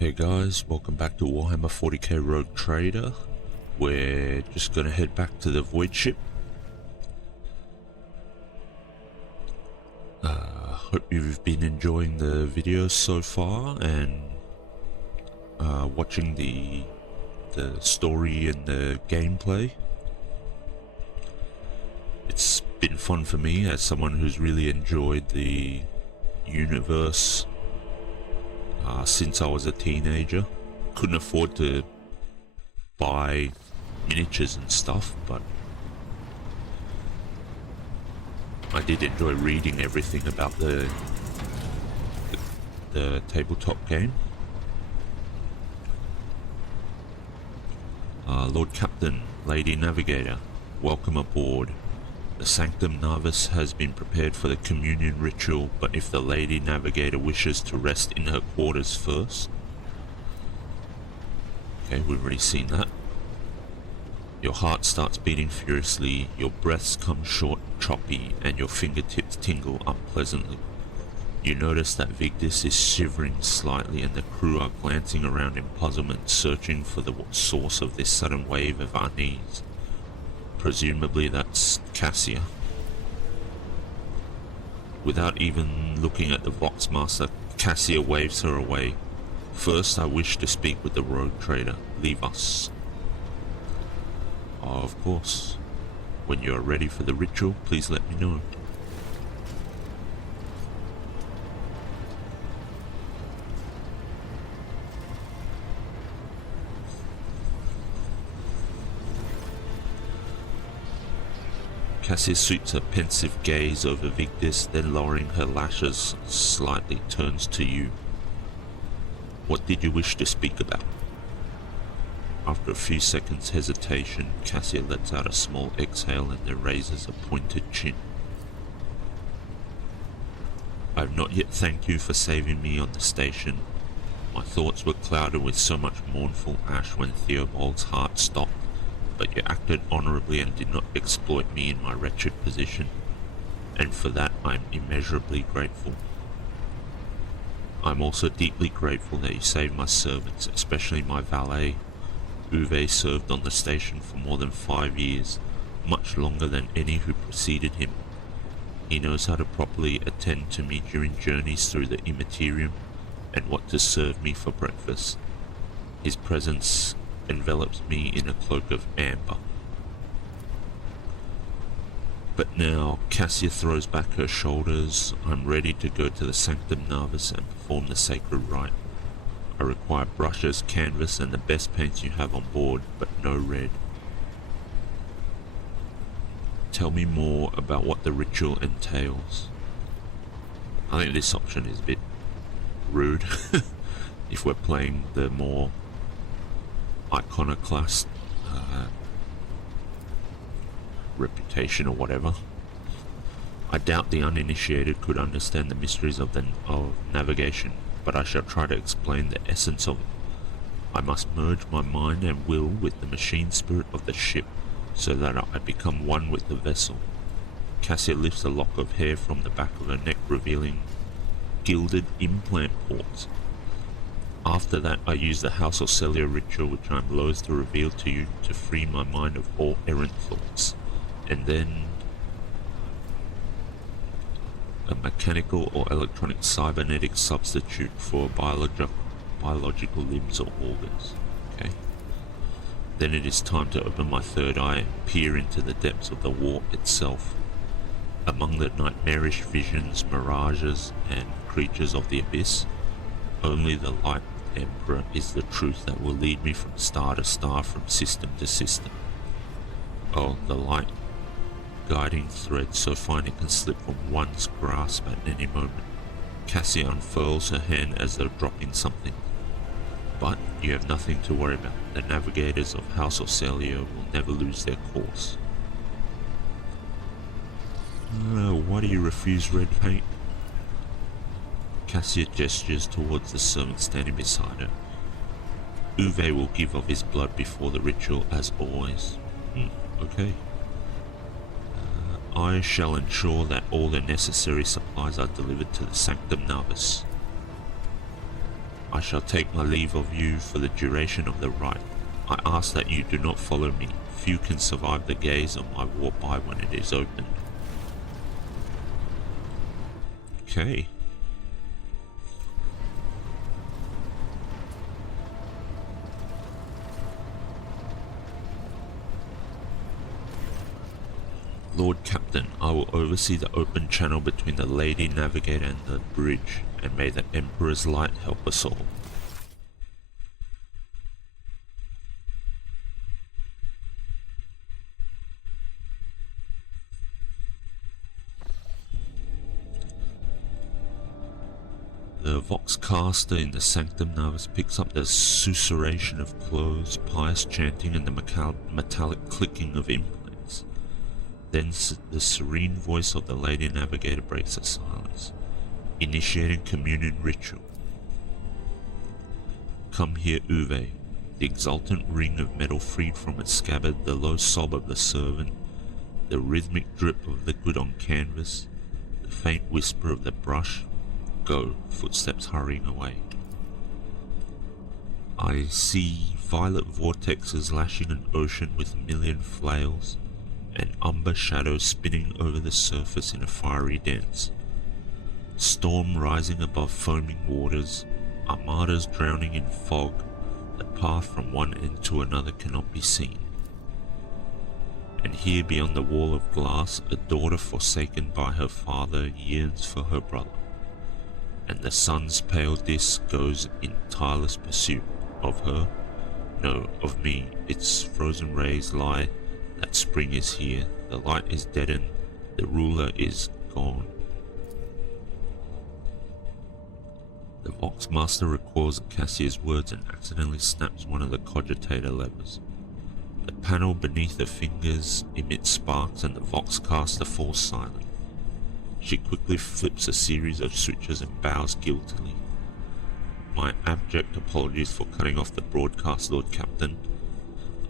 Hey guys, welcome back to Warhammer 40k Rogue Trader. We're just gonna head back to the void ship. Hope you've been enjoying the videos so far and watching the story and the gameplay. It's been fun for me as someone who's really enjoyed the universe since I was a teenager. Couldn't afford to buy miniatures and stuff, but I did enjoy reading everything about the tabletop game. Lord Captain, Lady Navigator, welcome aboard. The Sanctum Navis has been prepared for the communion ritual, but if the Lady Navigator wishes to rest in her quarters first... Okay, we've already seen that. Your heart starts beating furiously, your breaths come short and choppy, and your fingertips tingle unpleasantly. You notice that Vigdis is shivering slightly and the crew are glancing around in puzzlement, searching for the source of this sudden wave of unease. Presumably that's Cassia. Without even looking at the Voxmaster, Cassia waves her away. First, I wish to speak with the rogue trader. Leave us. Oh, of course. When you are ready for the ritual, please let me know. Cassia sweeps a pensive gaze over Vigdis, then lowering her lashes slightly turns to you. What did you wish to speak about? After a few seconds hesitation, Cassia lets out a small exhale and then raises a pointed chin. I have not yet thanked you for saving me on the station. My thoughts were clouded with so much mournful ash when Theobald's heart stopped, but you acted honourably and did not exploit me in my wretched position, and for that I am immeasurably grateful. I am also deeply grateful that you saved my servants, especially my valet. Uwe served on the station for more than 5 years, much longer than any who preceded him. He knows how to properly attend to me during journeys through the Immaterium, and what to serve me for breakfast. His presence envelops me in a cloak of amber. But now, Cassia throws back her shoulders. I'm ready to go to the Sanctum Navis and perform the sacred rite. I require brushes, canvas, and the best paints you have on board, but no red. Tell me more about what the ritual entails. I think this option is a bit rude if we're playing the more iconoclast reputation or whatever. I doubt the uninitiated could understand the mysteries of navigation, but I shall try to explain the essence of it. I must merge my mind and will with the machine spirit of the ship, so that I become one with the vessel. Cassia lifts a lock of hair from the back of her neck, revealing gilded implant ports. After that, I use the House of Celia ritual, which I am loath to reveal to you, to free my mind of all errant thoughts, and then a mechanical or electronic cybernetic substitute for biological limbs or organs. Okay. Then it is time to open my third eye and peer into the depths of the warp itself. Among the nightmarish visions, mirages, and creatures of the abyss, only the Light Emperor is the truth that will lead me from star to star, from system to system. Oh, the light guiding thread so fine it can slip from one's grasp at any moment. Cassia unfurls her hand as though dropping something. But you have nothing to worry about. The navigators of House of Celia will never lose their course. Why do you refuse red paint? Cassia gestures towards the servant standing beside her. Uwe will give of his blood before the ritual, as always. Okay. I shall ensure that all the necessary supplies are delivered to the Sanctum Navis. I I shall take my leave of you for the duration of the rite. I ask that you do not follow me. Few can survive the gaze of my warp eye when it is opened. Okay. Lord Captain, I will oversee the open channel between the Lady Navigator and the bridge, and may the Emperor's light help us all. The Voxcaster in the Sanctum Navis picks up the susurration of clothes, pious chanting, and the metallic clicking of implants. Then the serene voice of the Lady Navigator breaks the silence, initiating communion ritual. Come here, Uwe. The exultant ring of metal freed from its scabbard, the low sob of the servant, the rhythmic drip of liquid on canvas, the faint whisper of the brush. Go, footsteps hurrying away. I see violet vortexes lashing an ocean with a million flails, and umber shadows spinning over the surface in a fiery dance. Storm rising above foaming waters, armadas drowning in fog, the path from one end to another cannot be seen. And here beyond the wall of glass, a daughter forsaken by her father yearns for her brother, and the sun's pale disk goes in tireless pursuit of her, no, of me. Its frozen rays lie that spring is here, the light is deadened, the ruler is gone. The Voxmaster recoils at Cassia's words and accidentally snaps one of the cogitator levers. The panel beneath her fingers emits sparks and the Voxcaster falls silent. She quickly flips a series of switches and bows guiltily. My abject apologies for cutting off the broadcast, Lord Captain.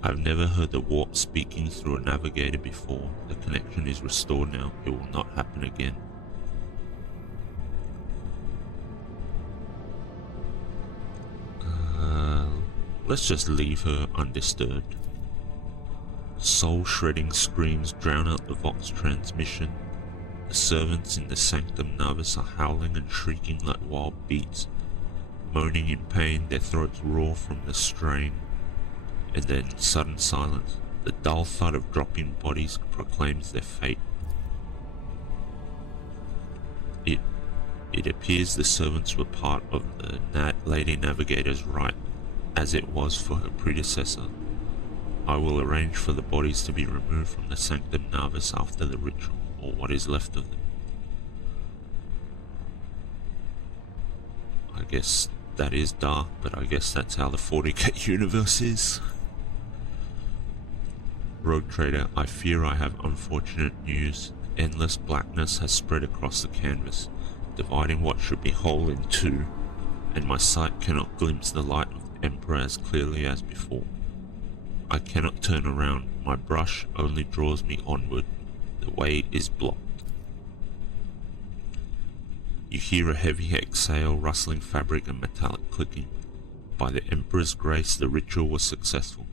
I've never heard the warp speaking through a navigator before. The connection is restored now. It will not happen again. Let's just leave her undisturbed. Soul-shredding screams drown out the Vox transmission. The servants in the Sanctum Navis are howling and shrieking like wild beasts. Moaning in pain, their throats roar from the strain. And then sudden silence. The dull thud of dropping bodies proclaims their fate. It appears the servants were part of the Lady Navigator's rite, as it was for her predecessor. I will arrange for the bodies to be removed from the Sanctum Navis after the ritual, or what is left of them. I guess that is dark, but I guess that's how the 40k universe is. Rogue Trader, I fear I have unfortunate news. Endless blackness has spread across the canvas, dividing what should be whole in two, and my sight cannot glimpse the light of the Emperor as clearly as before. I cannot turn around, my brush only draws me onward, the way is blocked. You hear a heavy exhale, rustling fabric and metallic clicking. By the Emperor's grace, the ritual was successful.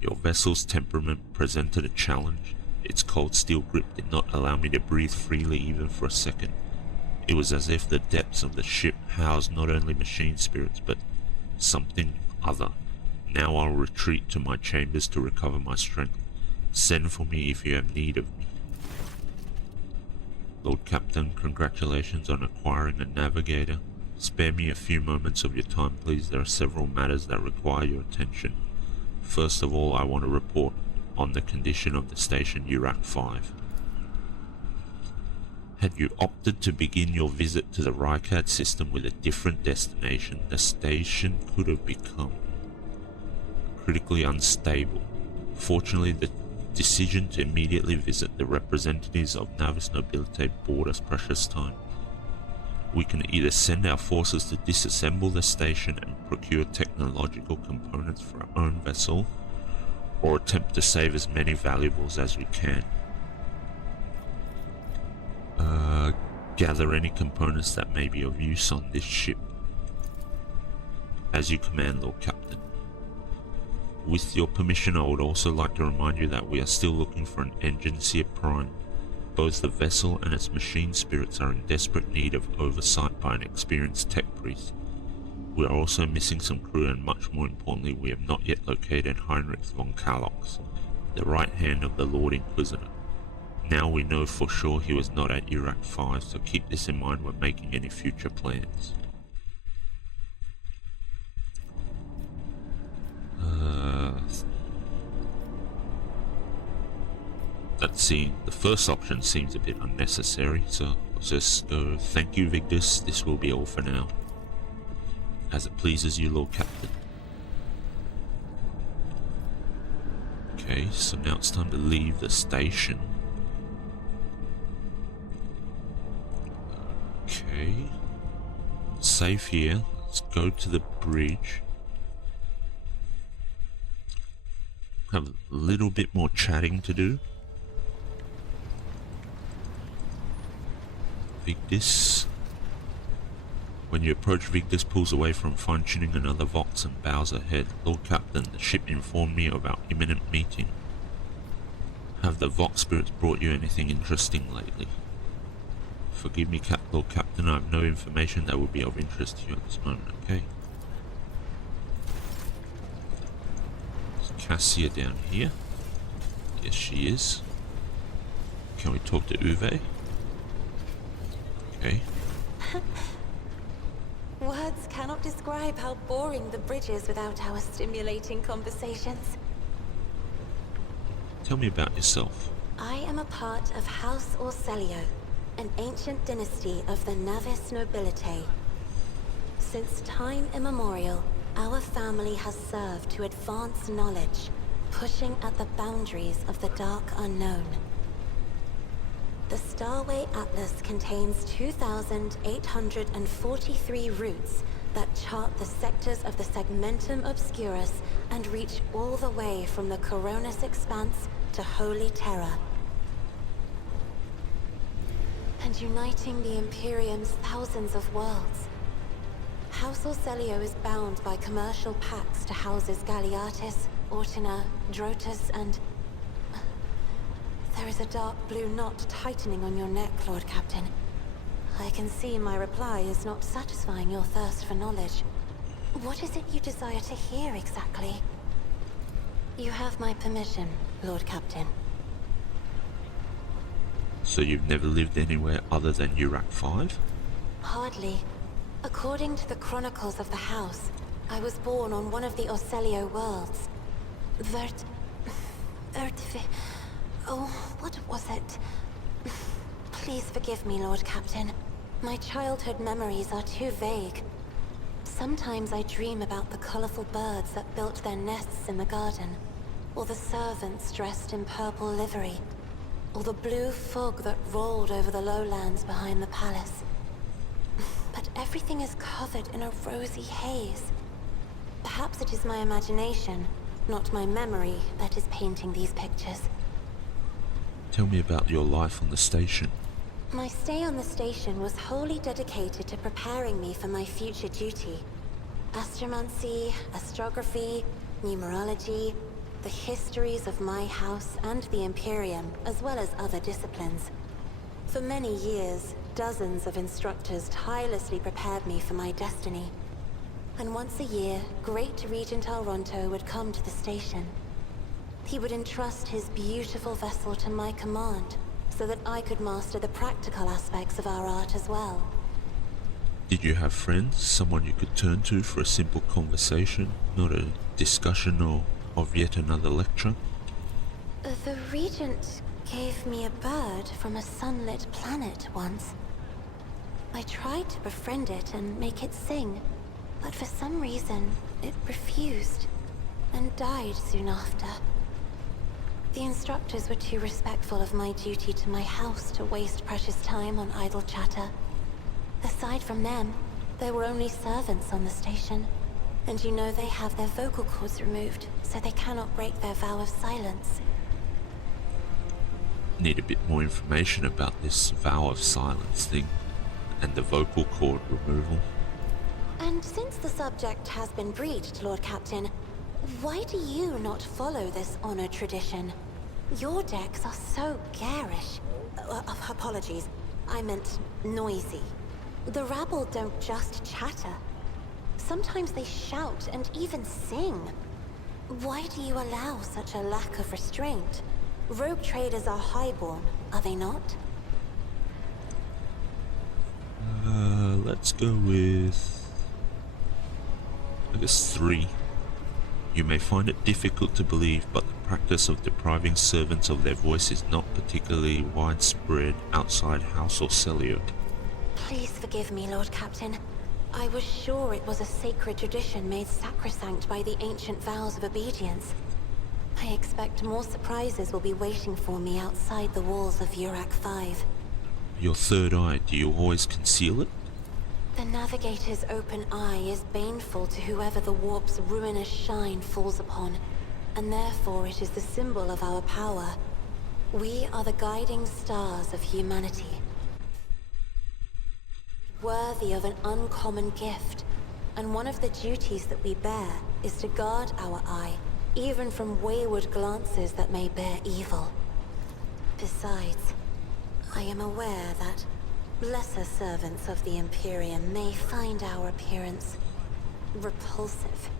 Your vessel's temperament presented a challenge. Its cold steel grip did not allow me to breathe freely even for a second. It was as if the depths of the ship housed not only machine spirits, but something other. Now I'll retreat to my chambers to recover my strength. Send for me if you have need of me. Lord Captain, congratulations on acquiring a navigator. Spare me a few moments of your time, please. There are several matters that require your attention. First of all, I want to report on the condition of the station Urak 5. Had you opted to begin your visit to the Rykad system with a different destination, the station could have become critically unstable. Fortunately, the decision to immediately visit the representatives of Navis Nobilite bought us precious time. We can either send our forces to disassemble the station and procure technological components for our own vessel, or attempt to save as many valuables as we can. Gather any components that may be of use on this ship. As you command, Lord Captain. With your permission, I would also like to remind you that we are still looking for an Enginseer Prime. Both the vessel and its machine spirits are in desperate need of oversight by an experienced tech priest. We are also missing some crew, and much more importantly, we have not yet located Heinrich von Kalox, the right hand of the Lord Inquisitor. Now we know for sure he was not at Iraq 5, so keep this in mind when making any future plans. The first option seems a bit unnecessary, so let's just go, thank you Vigdis, this will be all for now. As it pleases you, Lord Captain. Okay, so now it's time to leave the station. Okay, safe here, let's go to the bridge. Have a little bit more chatting to do. Vigdis. When you approach, Vigdis pulls away from fine-tuning another Vox and bows her head. Lord Captain, the ship informed me of our imminent meeting. Have the Vox spirits brought you anything interesting lately? Forgive me, Lord Captain, I have no information that would be of interest to you at this moment, okay? Is Cassia down here? Yes, she is. Can we talk to Uwe? Okay. Words cannot describe how boring the bridge is without our stimulating conversations. Tell me about yourself. I am a part of House Orselio, an ancient dynasty of the Navis nobility. Since time immemorial, our family has served to advance knowledge, pushing at the boundaries of the dark unknown. The Starway Atlas contains 2,843 routes that chart the sectors of the Segmentum Obscurus and reach all the way from the Coronis Expanse to Holy Terra. And uniting the Imperium's thousands of worlds. House Orselio is bound by commercial pacts to houses Galeatis, Ortina, Drotus, and... There is a dark blue knot tightening on your neck, Lord Captain. I can see my reply is not satisfying your thirst for knowledge. What is it you desire to hear exactly? You have my permission, Lord Captain. So you've never lived anywhere other than Iraq 5? Hardly. According to the chronicles of the house, I was born on one of the Orselio worlds. Oh, what was it? Please forgive me, Lord Captain. My childhood memories are too vague. Sometimes I dream about the colorful birds that built their nests in the garden, or the servants dressed in purple livery, or the blue fog that rolled over the lowlands behind the palace. But everything is covered in a rosy haze. Perhaps it is my imagination, not my memory, that is painting these pictures. Tell me about your life on the station. My stay on the station was wholly dedicated to preparing me for my future duty. Astromancy, astrography, numerology, the histories of my house and the Imperium, as well as other disciplines. For many years, dozens of instructors tirelessly prepared me for my destiny. And once a year, Great Regent Alronto would come to the station. He would entrust his beautiful vessel to my command, so that I could master the practical aspects of our art as well. Did you have friends, someone you could turn to for a simple conversation, not a discussion or of yet another lecture? The Regent gave me a bird from a sunlit planet once. I tried to befriend it and make it sing, but for some reason, it refused, and died soon after. The instructors were too respectful of my duty to my house to waste precious time on idle chatter. Aside from them, there were only servants on the station. And you know they have their vocal cords removed, so they cannot break their vow of silence. Need a bit more information about this vow of silence thing, and the vocal cord removal. And since the subject has been breached, Lord Captain, why do you not follow this honored tradition? Your decks are so garish. Apologies, I meant noisy. The rabble don't just chatter. Sometimes they shout and even sing. Why do you allow such a lack of restraint? Rogue traders are highborn, are they not? Let's go with, I guess, 3. You may find it difficult to believe, but the practice of depriving servants of their voice is not particularly widespread outside House Orceliot. Please forgive me, Lord Captain. I was sure it was a sacred tradition made sacrosanct by the ancient vows of obedience. I expect more surprises will be waiting for me outside the walls of Urak 5. Your third eye, do you always conceal it? The navigator's open eye is baneful to whoever the warp's ruinous shine falls upon, and therefore it is the symbol of our power. We are the guiding stars of humanity. Worthy of an uncommon gift, and one of the duties that we bear is to guard our eye, even from wayward glances that may bear evil. Besides, I am aware that lesser servants of the Imperium may find our appearance repulsive.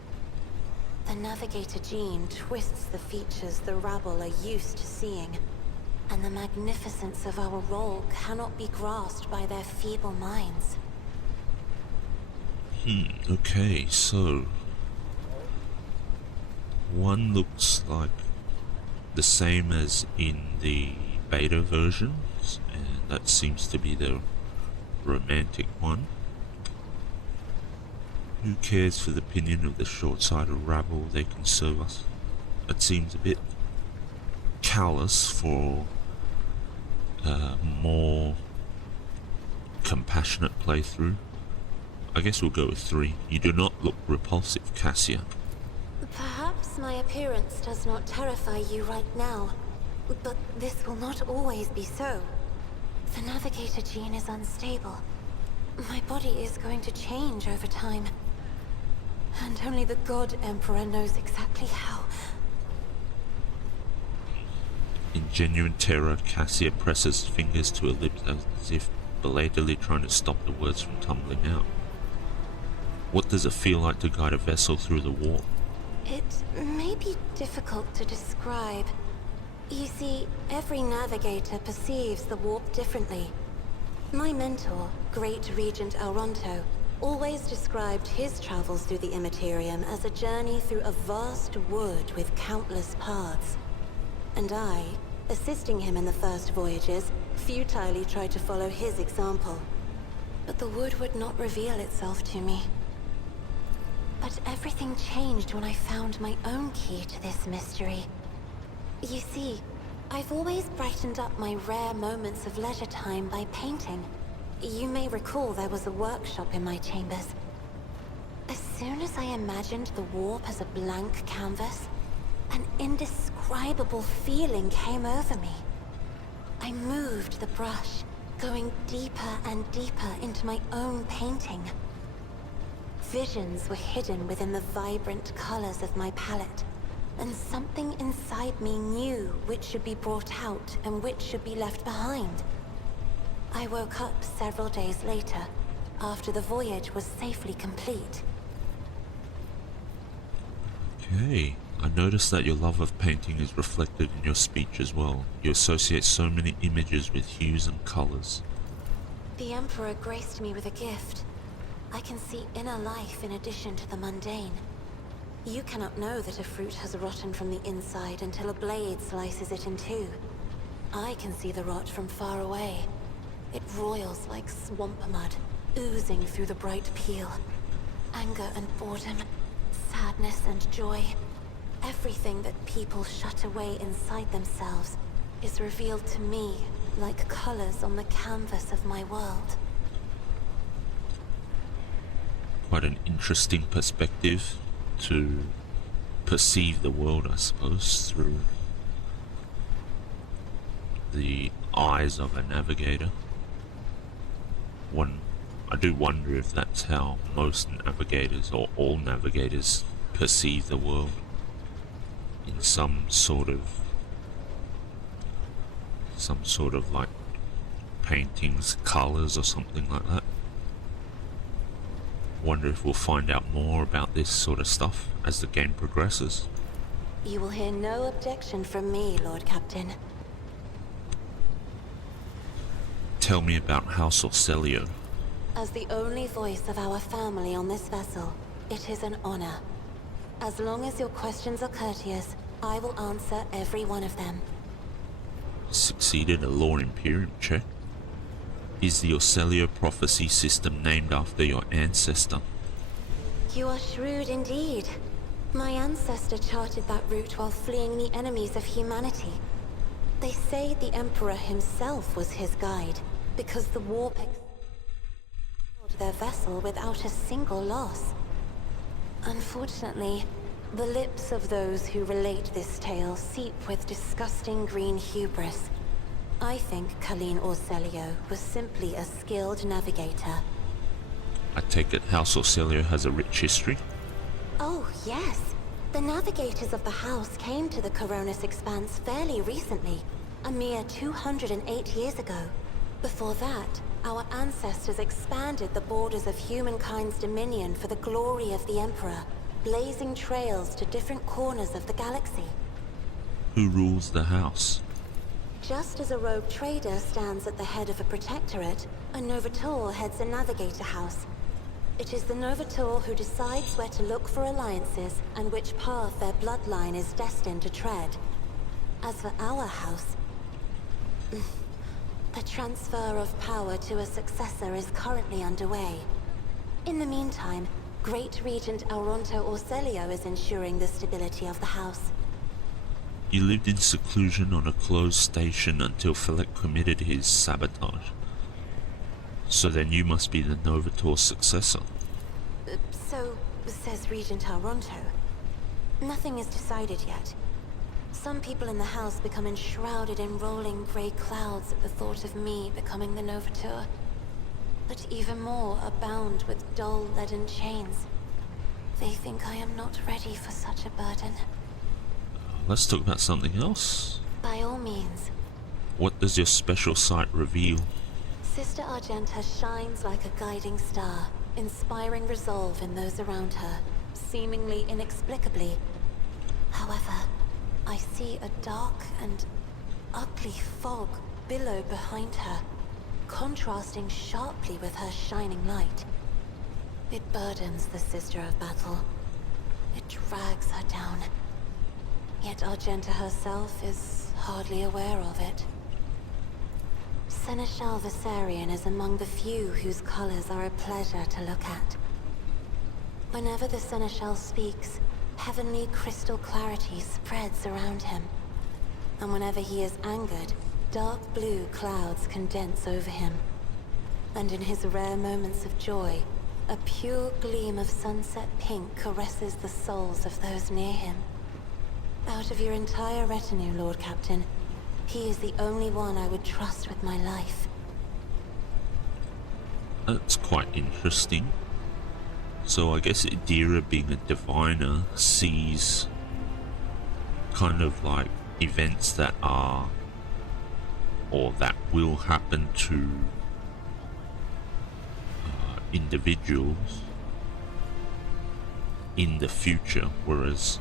The navigator gene twists the features the rabble are used to seeing, and the magnificence of our role cannot be grasped by their feeble minds. Okay, so one looks like the same as in the beta versions, and that seems to be the romantic one. Who cares for the opinion of the short-sighted rabble? They can serve us. It seems a bit callous for more compassionate playthrough. I guess we'll go with 3. You do not look repulsive, Cassia. Perhaps my appearance does not terrify you right now, but this will not always be so. The navigator gene is unstable. My body is going to change over time. And only the God Emperor knows exactly how. In genuine terror, Cassia presses fingers to her lips as if belatedly trying to stop the words from tumbling out. What does it feel like to guide a vessel through the warp? It may be difficult to describe. You see, every navigator perceives the warp differently. My mentor, Great Regent Elronto, always described his travels through the Immaterium as a journey through a vast wood with countless paths. And I, assisting him in the first voyages, futilely tried to follow his example. But the wood would not reveal itself to me. But everything changed when I found my own key to this mystery. You see, I've always brightened up my rare moments of leisure time by painting. You may recall there was a workshop in my chambers. As soon as I imagined the warp as a blank canvas, an indescribable feeling came over me. I moved the brush, going deeper and deeper into my own painting. Visions were hidden within the vibrant colors of my palette, and something inside me knew which should be brought out and which should be left behind. I woke up several days later, after the voyage was safely complete. Okay, I noticed that your love of painting is reflected in your speech as well. You associate so many images with hues and colors. The Emperor graced me with a gift. I can see inner life in addition to the mundane. You cannot know that a fruit has rotten from the inside until a blade slices it in two. I can see the rot from far away. It roils like swamp mud, oozing through the bright peel. Anger and boredom, sadness and joy. Everything that people shut away inside themselves is revealed to me like colors on the canvas of my world. Quite an interesting perspective to perceive the world, I suppose, through the eyes of a navigator. One, I do wonder if that's how most navigators, or all navigators, perceive the world, in some sort of like paintings, colors, or something like that. Wonder if we'll find out more about this sort of stuff as the game progresses. You will hear no objection from me, Lord Captain. Tell me about House Orselio. As the only voice of our family on this vessel, it is an honor. As long as your questions are courteous, I will answer every one of them. Succeeded a Law Imperium check. Is the Orselio prophecy system named after your ancestor? You are shrewd indeed. My ancestor charted that route while fleeing the enemies of humanity. They say the Emperor himself was his guide, because the warp expelled their vessel without a single loss. Unfortunately, the lips of those who relate this tale seep with disgusting green hubris. I think Colleen Orselio was simply a skilled navigator. I take it House Orselio has a rich history? Oh, yes. The navigators of the house came to the Coronis Expanse fairly recently, a mere 208 years ago. Before that, our ancestors expanded the borders of humankind's dominion for the glory of the Emperor, blazing trails to different corners of the galaxy. Who rules the house? Just as a rogue trader stands at the head of a protectorate, a Novator heads a navigator house. It is the Novator who decides where to look for alliances and which path their bloodline is destined to tread. As for our house, the transfer of power to a successor is currently underway. In the meantime, Great Regent Auronto Orselio is ensuring the stability of the house. You lived in seclusion on a closed station until Felek committed his sabotage. So then you must be the Novator's successor. So says Regent Auronto. Nothing is decided yet. Some people in the house become enshrouded in rolling grey clouds at the thought of me becoming the Novator. But even more are bound with dull leaden chains. They think I am not ready for such a burden. Let's talk about something else. By all means. What does your special sight reveal? Sister Argenta shines like a guiding star, inspiring resolve in those around her, seemingly inexplicably. However, I see a dark and ugly fog billow behind her, contrasting sharply with her shining light. It burdens the Sister of Battle. It drags her down. Yet Argenta herself is hardly aware of it. Seneschal Viserion is among the few whose colors are a pleasure to look at. Whenever the Seneschal speaks, heavenly crystal clarity spreads around him. And whenever he is angered, dark blue clouds condense over him. And in his rare moments of joy, a pure gleam of sunset pink caresses the souls of those near him. Out of your entire retinue, Lord Captain, he is the only one I would trust with my life. That's quite interesting. So I guess Idira, being a diviner, sees kind of like events that are, or that will happen to individuals in the future, whereas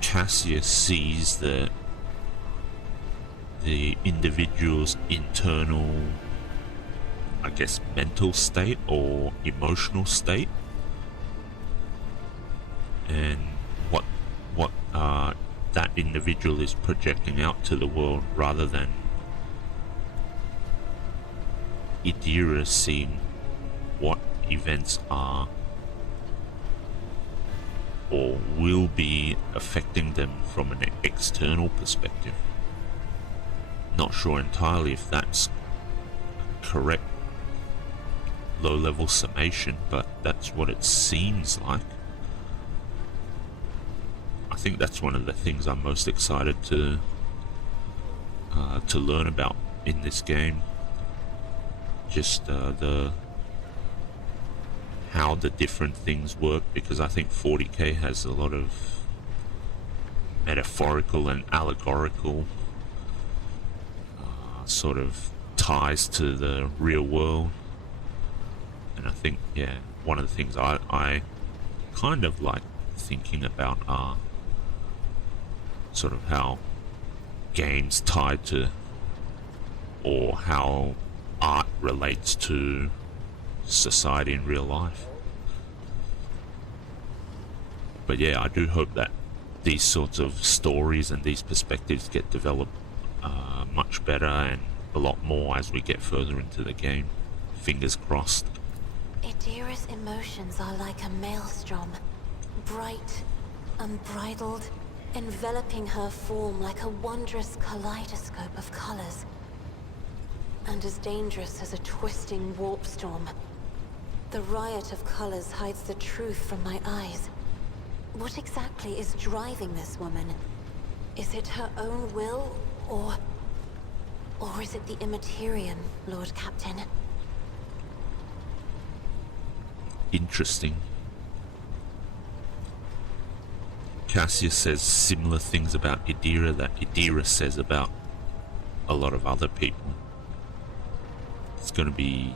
Cassius sees the individual's internal, I guess, mental state or emotional state, and what that individual is projecting out to the world, rather than Idira seeing what events are or will be affecting them from an external perspective. Not sure entirely if that's correct low-level summation, but that's what it seems like. I think that's one of the things I'm most excited to learn about in this game. Just the how the different things work, because I think 40k has a lot of metaphorical and allegorical sort of ties to the real world. And I think, yeah, one of the things I kind of like thinking about are sort of how games tied to, or how art relates to society in real life. But yeah, I do hope that these sorts of stories and these perspectives get developed much better and a lot more as we get further into the game. Fingers crossed. Idira's emotions are like a maelstrom, bright, unbridled, enveloping her form like a wondrous kaleidoscope of colors. And as dangerous as a twisting warp storm. The riot of colors hides the truth from my eyes. What exactly is driving this woman? Is it her own will, or is it the Immaterium, Lord Captain? Interesting. Cassius says similar things about Idira that Idira says about a lot of other people. It's going to be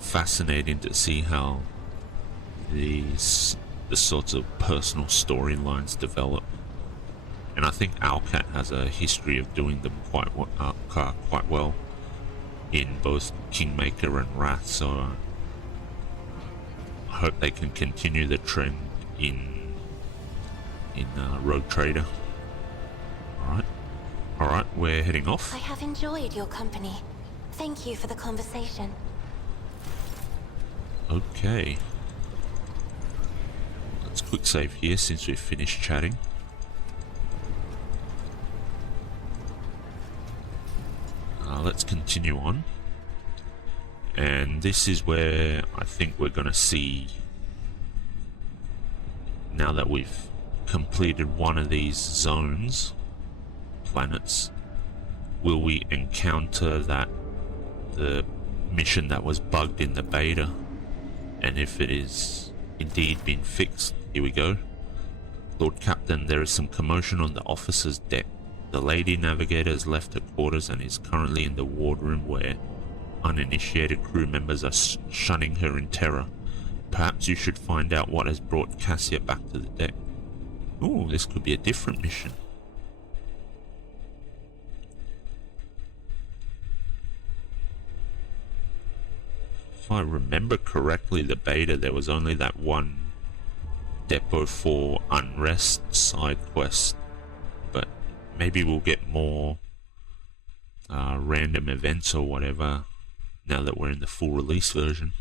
fascinating to see how the sorts of personal storylines develop. And I think Owlcat has a history of doing them quite well in both Kingmaker and Wrath, so I hope they can continue the trend in Rogue Trader. Alright, we're heading off. I have enjoyed your company. Thank you for the conversation. Okay. Let's quick save here since we've finished chatting. Let's continue on. And this is where I think we're going to see, now that we've completed one of these zones, planets, will we encounter the mission that was bugged in the beta, and if it is indeed been fixed. Here we go. Lord Captain, there is some commotion on the officer's deck. The lady navigator has left her quarters and is currently in the wardroom where uninitiated crew members are shunning her in terror. Perhaps you should find out what has brought Cassia back to the deck. Ooh, this could be a different mission. If I remember correctly, the beta, there was only that one Depot 4 Unrest side quest, but maybe we'll get more random events or whatever now that we're in the full release version.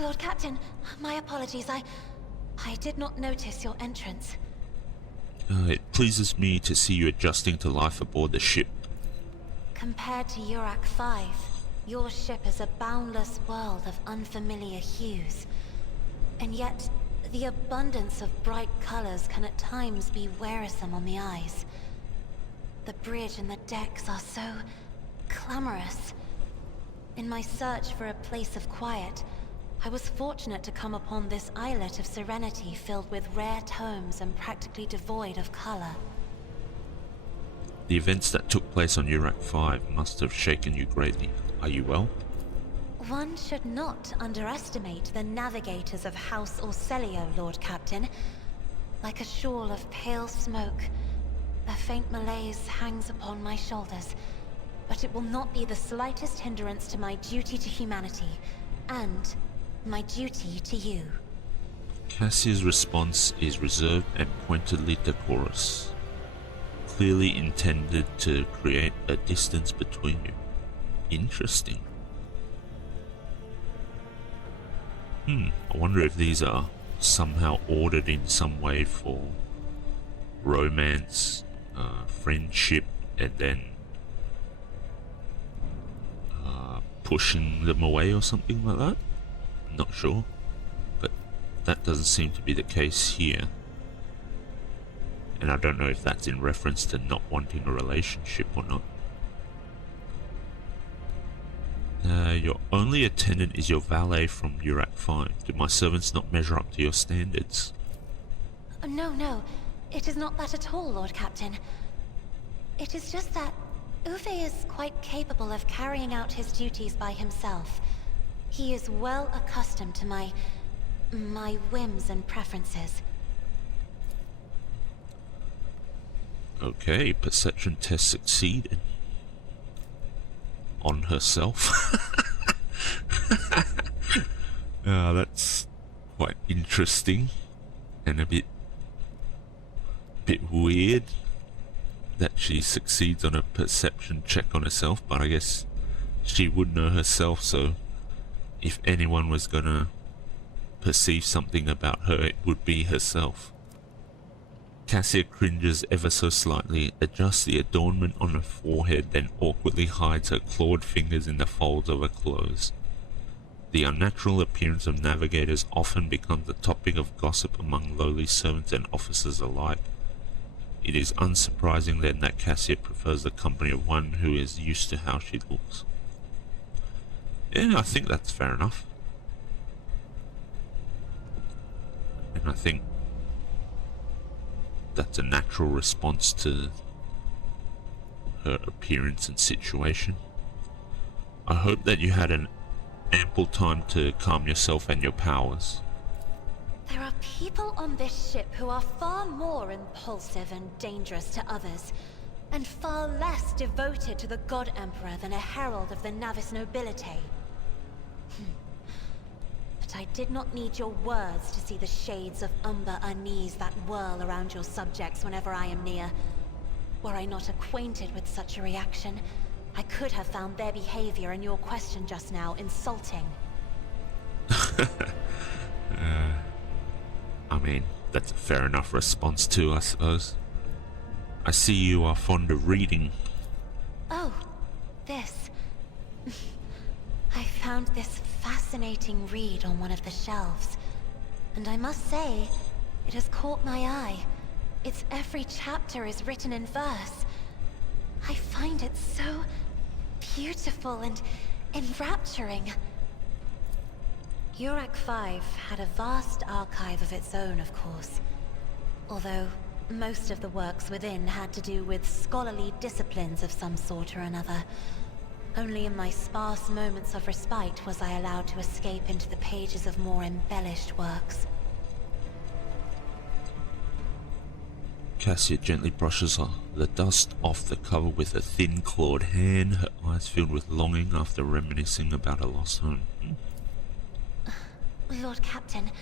Lord Captain, my apologies. I did not notice your entrance. It pleases me to see you adjusting to life aboard the ship. Compared to Urak 5, your ship is a boundless world of unfamiliar hues. And yet, the abundance of bright colors can at times be wearisome on the eyes. The bridge and the decks are so clamorous. In my search for a place of quiet, I was fortunate to come upon this islet of serenity filled with rare tomes and practically devoid of color. The events that took place on Urak 5 must have shaken you greatly. Are you well? One should not underestimate the navigators of House Orselio, Lord Captain. Like a shawl of pale smoke, a faint malaise hangs upon my shoulders, but it will not be the slightest hindrance to my duty to humanity, and my duty to you. Cassia's response is reserved and pointedly decorous, clearly intended to create a distance between you. Interesting. I wonder if these are somehow ordered in some way for romance, friendship, and then pushing them away or something like that. Not sure, but that doesn't seem to be the case here. And I don't know if that's in reference to not wanting a relationship or not. Your only attendant is your valet from Urak 5. Do my servants not measure up to your standards? No, no. It is not that at all, Lord Captain. It is just that Uwe is quite capable of carrying out his duties by himself. He is well accustomed to my whims and preferences. Okay, perception test succeeded. On herself. That's quite interesting and a bit weird that she succeeds on a perception check on herself, but I guess she would know herself, so if anyone was gonna perceive something about her, it would be herself. Cassia cringes ever so slightly, adjusts the adornment on her forehead, then awkwardly hides her clawed fingers in the folds of her clothes. The unnatural appearance of navigators often becomes a topic of gossip among lowly servants and officers alike. It is unsurprising then that Cassia prefers the company of one who is used to how she looks. Yeah, I think that's fair enough. And I think that's a natural response to her appearance and situation. I hope that you had an ample time to calm yourself and your powers. There are people on this ship who are far more impulsive and dangerous to others, and far less devoted to the God Emperor than a herald of the Navis nobility. But I did not need your words to see the shades of umber unease that whirl around your subjects whenever I am near. Were I not acquainted with such a reaction, I could have found their behavior and your question just now insulting. I mean, that's a fair enough response too, I suppose. I see you are fond of reading. Oh, this. I found this fascinating read on one of the shelves, and I must say, it has caught my eye. Its every chapter is written in verse. I find it so beautiful and enrapturing. Urak 5 had a vast archive of its own, of course. Although most of the works within had to do with scholarly disciplines of some sort or another. Only in my sparse moments of respite was I allowed to escape into the pages of more embellished works. Cassia gently brushes the dust off the cover with a thin clawed hand, her eyes filled with longing after reminiscing about a lost home. Lord Captain,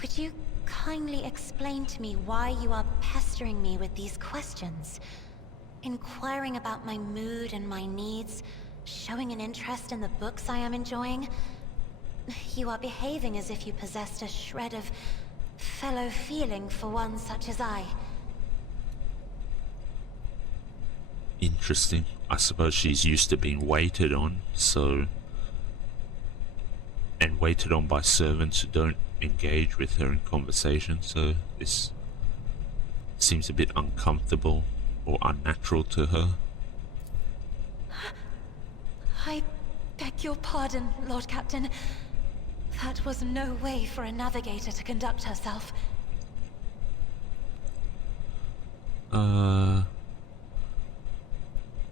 would you kindly explain to me why you are pestering me with these questions? Inquiring about my mood and my needs, showing an interest in the books I am enjoying? You are behaving as if you possessed a shred of fellow feeling for one such as I. Interesting. I suppose she's used to being waited on, so... and waited on by servants who don't engage with her in conversation, so this seems a bit uncomfortable or unnatural to her. I beg your pardon, Lord Captain. That was no way for a navigator to conduct herself.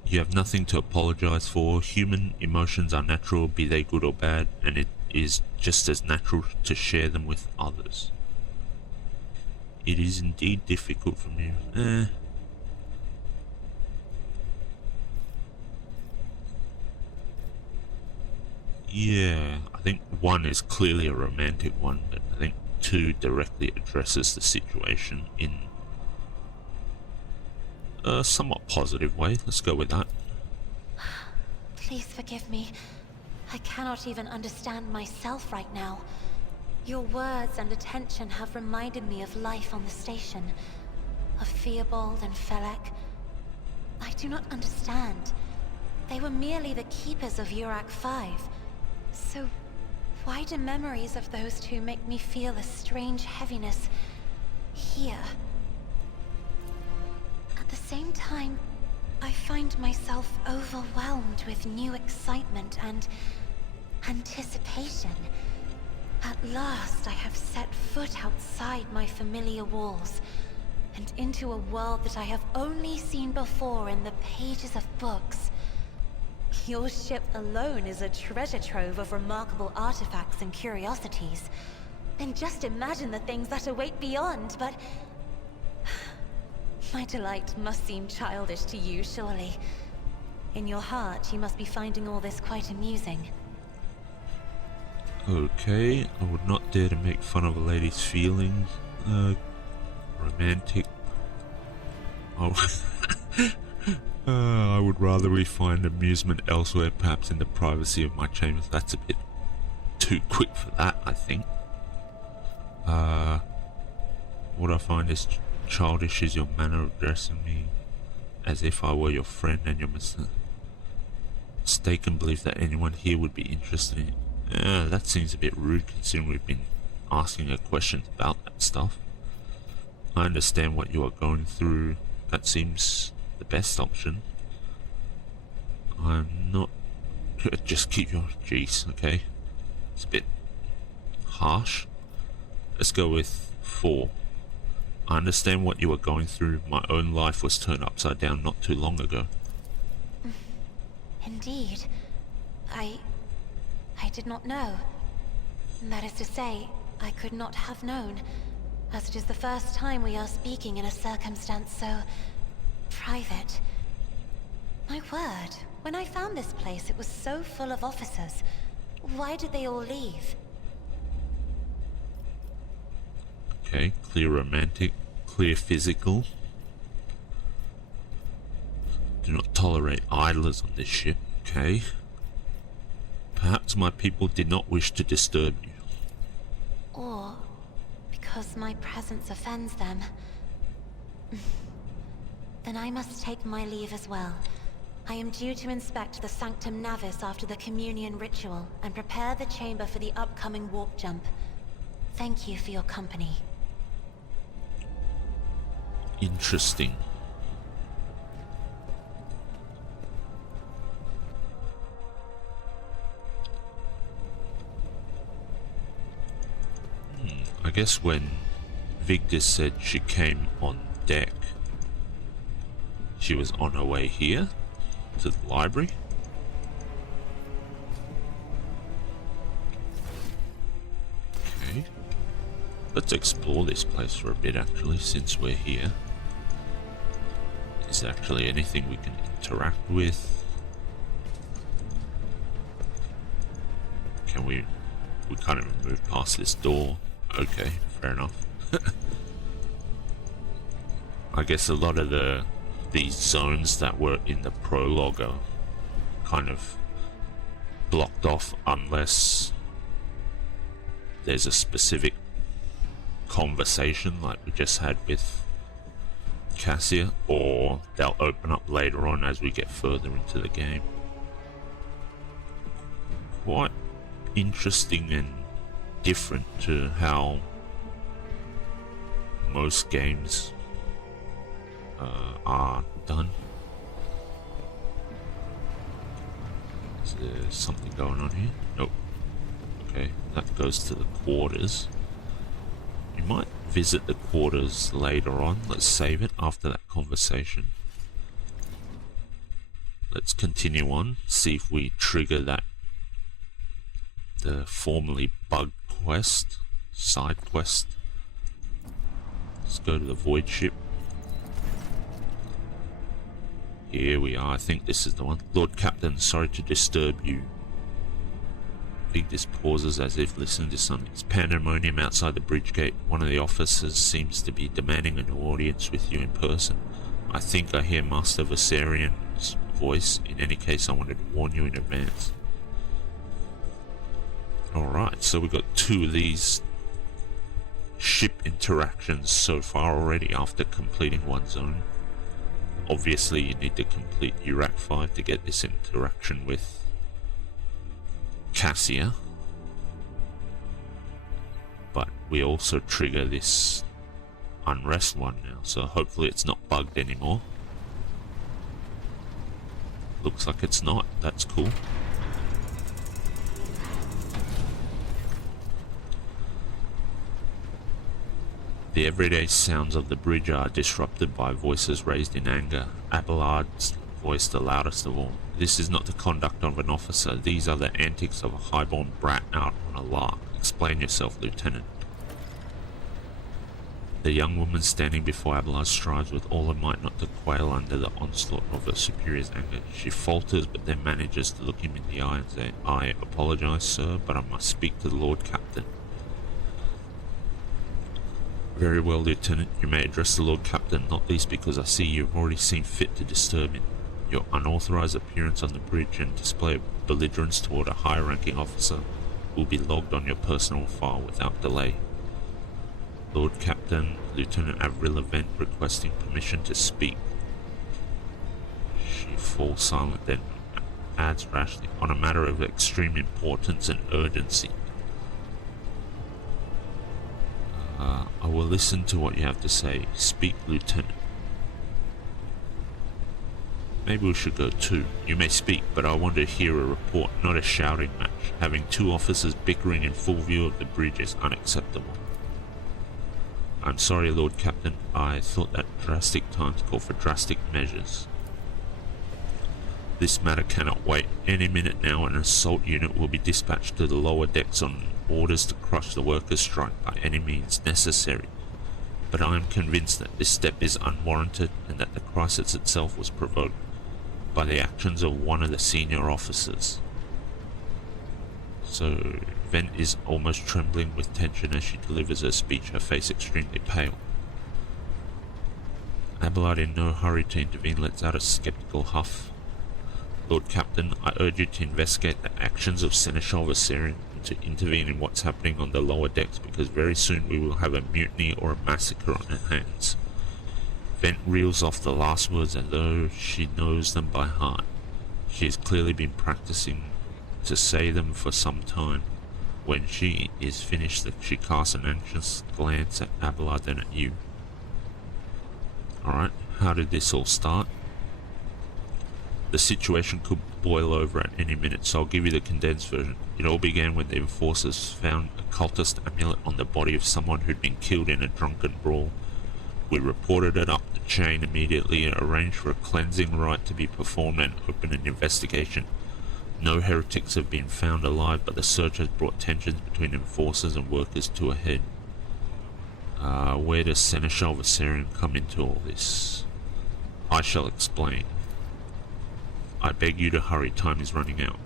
You have nothing to apologize for. Human emotions are natural, be they good or bad, and it is just as natural to share them with others. It is indeed difficult for me. Yeah, I think 1 is clearly a romantic one, but I think 2 directly addresses the situation in a somewhat positive way. Let's go with that. Please forgive me. I cannot even understand myself right now. Your words and attention have reminded me of life on the station, of Theobald and Felek. I do not understand. They were merely the keepers of Urak 5. So, why do memories of those two make me feel a strange heaviness here? same time, I find myself overwhelmed with new excitement and anticipation. At last, I have set foot outside my familiar walls and into a world that I have only seen before in the pages of books. Your ship alone is a treasure trove of remarkable artifacts and curiosities. And just imagine the things that await beyond, but... my delight must seem childish to you, surely. In your heart, you must be finding all this quite amusing. Okay, I would not dare to make fun of a lady's feelings. Romantic. I would rather we find amusement elsewhere, perhaps in the privacy of my chambers. That's a bit too quick for that, I think. What I find is childish is your manner of addressing me as if I were your friend, and your mistaken belief that anyone here would be interested in it. That seems a bit rude considering we've been asking her questions about that stuff. I understand what you are going through. That seems the best option. I'm not... Just keep your... Jeez, okay. It's a bit harsh. Let's go with 4. I understand what you are going through. My own life was turned upside down not too long ago. Indeed. I did not know. That is to say, I could not have known, as it is the first time we are speaking in a circumstance so... private. My word, when I found this place, it was so full of officers. Why did they all leave? Okay, clear romantic, clear physical. Do not tolerate idlers on this ship, okay? Perhaps my people did not wish to disturb you. Or because my presence offends them. Then I must take my leave as well. I am due to inspect the Sanctum Navis after the communion ritual and prepare the chamber for the upcoming warp jump. Thank you for your company. Interesting. I guess when Victor said she came on deck, she was on her way here to the library. Okay. Let's explore this place for a bit actually, since we're here. Is there actually anything we can interact with? Can we can't even move past this door. Okay, fair enough. I guess a lot of these zones that were in the prologue are kind of blocked off unless there's a specific conversation like we just had with Cassia, or they'll open up later on as we get further into the game. Quite interesting and different to how most games are done. Is there something going on here? Nope. Okay, that goes to the quarters. We might visit the quarters later on. Let's save it after that conversation. Let's continue on, see if we trigger that the formerly bugged quest, side quest. Let's go to the void ship. Here we are. I think this is the one. Lord Captain, sorry to disturb you. Vigdis pauses as if listening to something. It's pandemonium outside the bridge gate. One of the officers seems to be demanding an audience with you in person. I think I hear Master Viserian's voice. In any case, I wanted to warn you in advance. Alright, so we've got 2 of these ship interactions so far already after completing one zone. Obviously, you need to complete URAC 5 to get this interaction with Cassia. But we also trigger this unrest one now, so hopefully it's not bugged anymore. Looks like it's not. That's cool. The everyday sounds of the bridge are disrupted by voices raised in anger. Abelard's voice the loudest of all. This is not the conduct of an officer. These are the antics of a highborn brat out on a lark. Explain yourself, Lieutenant. The young woman standing before Abelard strives with all her might not to quail under the onslaught of her superior's anger. She falters, but then manages to look him in the eye and say, I apologize, sir, but I must speak to the Lord Captain. Very well, Lieutenant. You may address the Lord Captain, not least because I see you have already seen fit to disturb him. Your unauthorized appearance on the bridge and display of belligerence toward a high-ranking officer will be logged on your personal file without delay. Lord Captain, Lieutenant Avril Vent requesting permission to speak. She falls silent, then adds rashly, on a matter of extreme importance and urgency. I will listen to what you have to say. Speak, Lieutenant. Maybe we should go too. You may speak, but I want to hear a report, not a shouting match. Having two officers bickering in full view of the bridge is unacceptable. I'm sorry, Lord Captain. I thought that drastic times call for drastic measures. This matter cannot wait. Any minute now an assault unit will be dispatched to the lower decks on orders to crush the workers' strike by any means necessary. But I am convinced that this step is unwarranted and that the crisis itself was provoked by the actions of one of the senior officers. So, Vent is almost trembling with tension as she delivers her speech, her face extremely pale. Abelard, in no hurry to intervene, lets out a skeptical huff. Lord Captain, I urge you to investigate the actions of Seneschal Viserion and to intervene in what's happening on the lower decks, because very soon we will have a mutiny or a massacre on our hands. Vent reels off the last words as though she knows them by heart. She has clearly been practicing to say them for some time. When she is finished, she casts an anxious glance at Abelard, then at you. Alright, how did this all start? The situation could boil over at any minute, so I'll give you the condensed version. It all began when the enforcers found a cultist amulet on the body of someone who'd been killed in a drunken brawl. We reported it up the chain immediately and arranged for a cleansing rite to be performed and opened an investigation. No heretics have been found alive, but the search has brought tensions between enforcers and workers to a head. Where does Seneschal Viserion come into all this? I shall explain. I beg you to hurry, time is running out.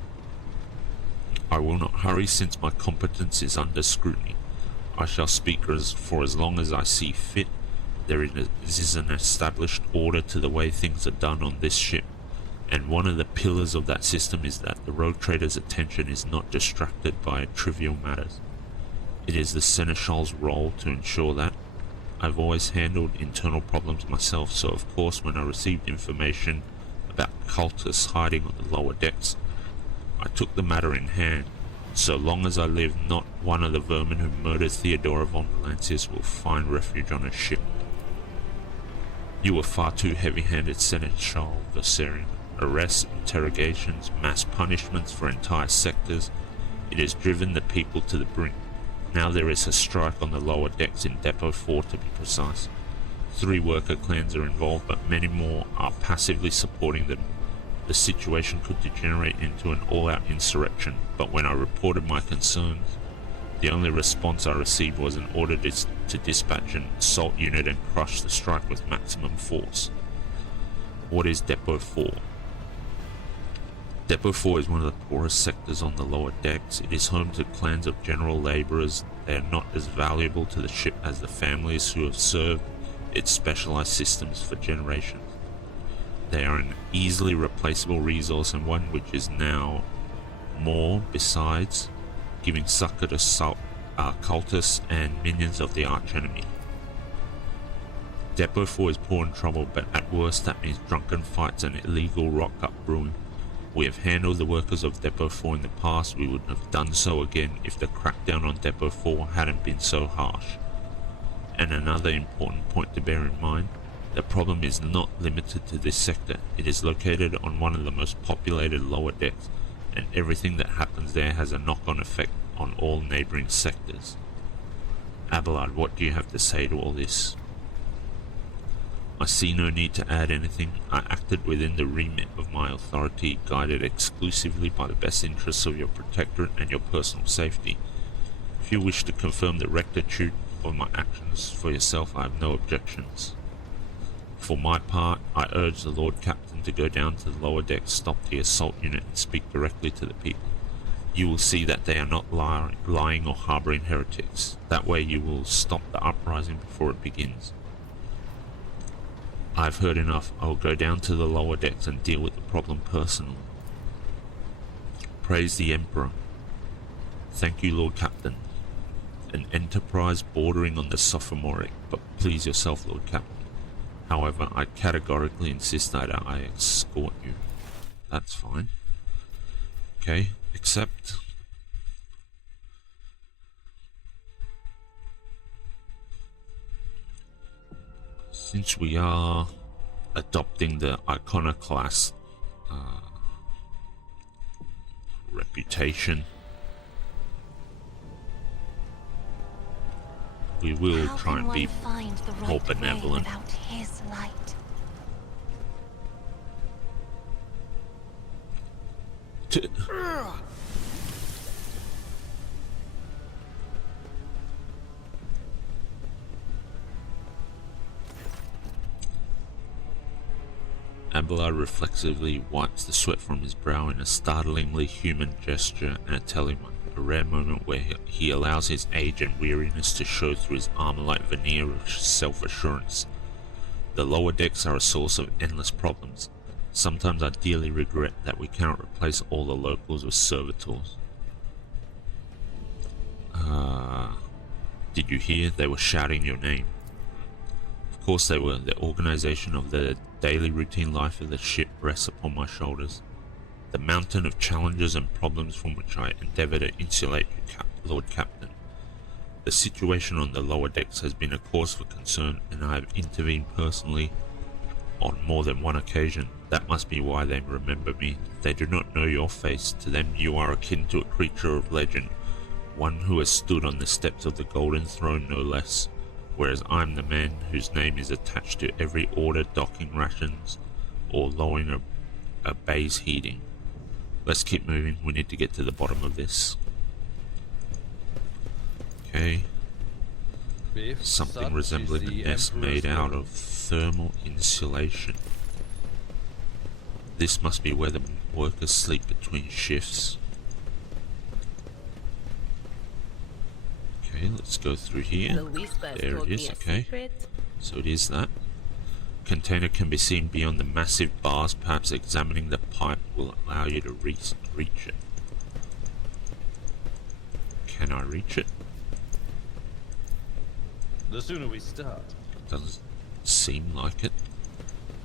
I will not hurry since my competence is under scrutiny. I shall speak for as long as I see fit. There is an established order to the way things are done on this ship, and one of the pillars of that system is that the rogue trader's attention is not distracted by trivial matters. It is the Seneschal's role to ensure that. I've always handled internal problems myself, so of course when I received information about cultists hiding on the lower decks, I took the matter in hand. So long as I live, not one of the vermin who murdered Theodora von Valancius will find refuge on a ship. You were far too heavy-handed, Seneschal Viserion. Arrests, interrogations, mass punishments for entire sectors. It has driven the people to the brink. Now there is a strike on the lower decks in Depot 4 to be precise. 3 worker clans are involved, but many more are passively supporting them. The situation could degenerate into an all-out insurrection, but when I reported my concerns, the only response I received was an order to dispatch an assault unit and crush the strike with maximum force. What is Depot 4? Depot 4 is one of the poorest sectors on the lower decks. It is home to clans of general labourers. They are not as valuable to the ship as the families who have served its specialized systems for generations. They are an easily replaceable resource, and one which is now more, besides giving succor to cultists and minions of the archenemy. Depot 4 is poor and troubled, but at worst that means drunken fights and illegal rock-up brewing. We have handled the workers of Depot 4 in the past. We would have done so again if the crackdown on Depot 4 hadn't been so harsh. And another important point to bear in mind, The problem is not limited to this sector. It is located on one of the most populated lower decks, and everything that happens there has a knock-on effect on all neighboring sectors. Abelard, what do you have to say to all this? I see no need to add anything. I acted within the remit of my authority, guided exclusively by the best interests of your protectorate and your personal safety. If you wish to confirm the rectitude of my actions for yourself, I have no objections. For my part, I urge the Lord Captain to go down to the lower deck, stop the assault unit, and speak directly to the people. You will see that they are not lying or harboring heretics. That way you will stop the uprising before it begins. I've heard enough. I will go down to the lower decks and deal with the problem personally. Praise the Emperor. Thank you, Lord Captain. An enterprise bordering on the sophomoric, but please yourself, Lord Captain. However, I categorically insist that I escort you. That's fine. Okay, accept. Since we are adopting the iconoclast reputation, we will try and be more benevolent. His light. Abelard reflexively wipes the sweat from his brow in a startlingly human gesture and a telema, a rare moment where he allows his age and weariness to show through his armor-like veneer of self-assurance. The lower decks are a source of endless problems. Sometimes I dearly regret that we cannot replace all the locals with servitors. Did you hear? They were shouting your name. Of course they were. The organization of the daily routine life of the ship rests upon my shoulders. The mountain of challenges and problems from which I endeavour to insulate you, Lord Captain. The situation on the lower decks has been a cause for concern, and I have intervened personally on more than one occasion. That must be why they remember me. They do not know your face. To them you are akin to a creature of legend, one who has stood on the steps of the Golden Throne no less, whereas I'm the man whose name is attached to every order docking rations or lowering a base heating. Let's keep moving. We need to get to the bottom of this. Okay. Something resembling a nest made out of thermal insulation. This must be where the workers sleep between shifts. Okay, let's go through here. There it is, okay. So it is that. Container can be seen beyond the massive bars. Perhaps examining the pipe will allow you to reach it. Can I reach it? The sooner we start. Doesn't seem like it.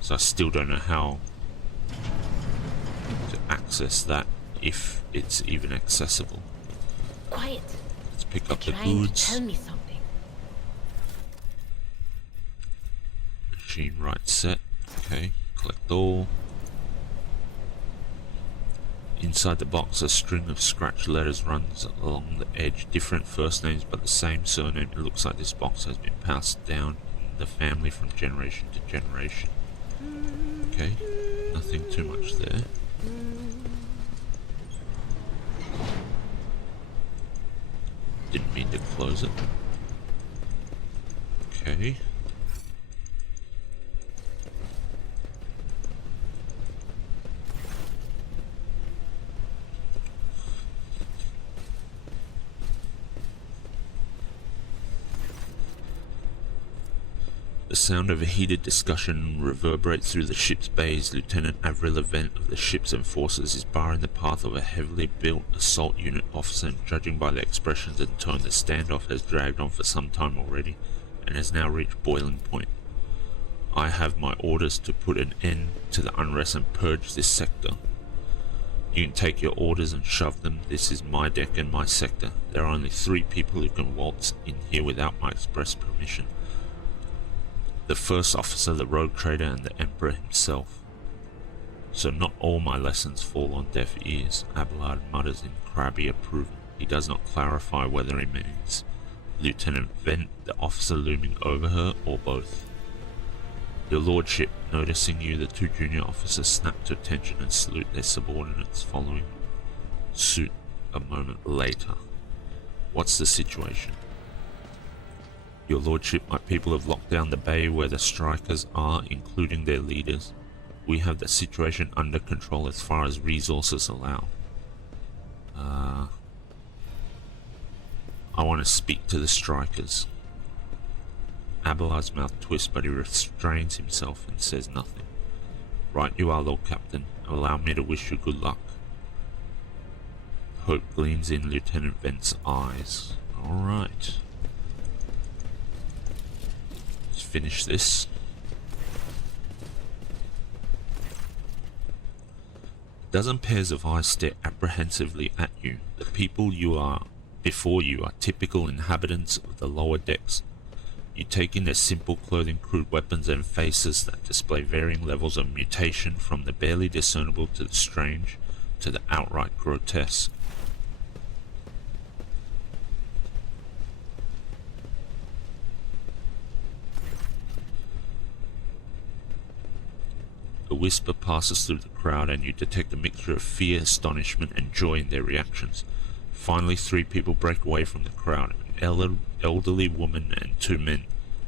So I still don't know how to access that, if it's even accessible. Quiet. Let's pick up the Trying goods. to tell me something. Machine right set. Okay, collect all. Inside the box, a string of scratched letters runs along the edge. Different first names, but the same surname. It looks like this box has been passed down in the family from generation to generation. Okay, nothing too much there. Didn't mean to close it. Okay. The sound of a heated discussion reverberates through the ship's bays. Lieutenant Avril Event of the ship's enforcers is barring the path of a heavily built assault unit officer, and judging by the expressions and tone, the standoff has dragged on for some time already and has now reached boiling point. I have my orders to put an end to the unrest and purge this sector. You can take your orders and shove them. This is my deck and my sector. There are only 3 people who can waltz in here without my express permission. the first officer, the rogue trader, and the Emperor himself. So not all my lessons fall on deaf ears, Abelard mutters in crabby approval. He does not clarify whether he means Lieutenant Vent, the officer looming over her, or both. Your lordship, noticing you, the two junior officers snap to attention and salute their subordinates, following suit a moment later. What's the situation? Your lordship, my people have locked down the bay where the strikers are, including their leaders. We have the situation under control as far as resources allow. I want to speak to the strikers. Abelard's mouth twists, but he restrains himself and says nothing. Right you are, Lord Captain. Allow me to wish you good luck. Hope gleams in Lieutenant Vent's eyes. Alright. Let's finish this. A dozen pairs of eyes stare apprehensively at you. The people before you are typical inhabitants of the lower decks. You take in their simple clothing, crude weapons, and faces that display varying levels of mutation, from the barely discernible to the strange to the outright grotesque. A whisper passes through the crowd, and you detect a mixture of fear, astonishment, and joy in their reactions. Finally, three people break away from the crowd. An elderly woman and two men.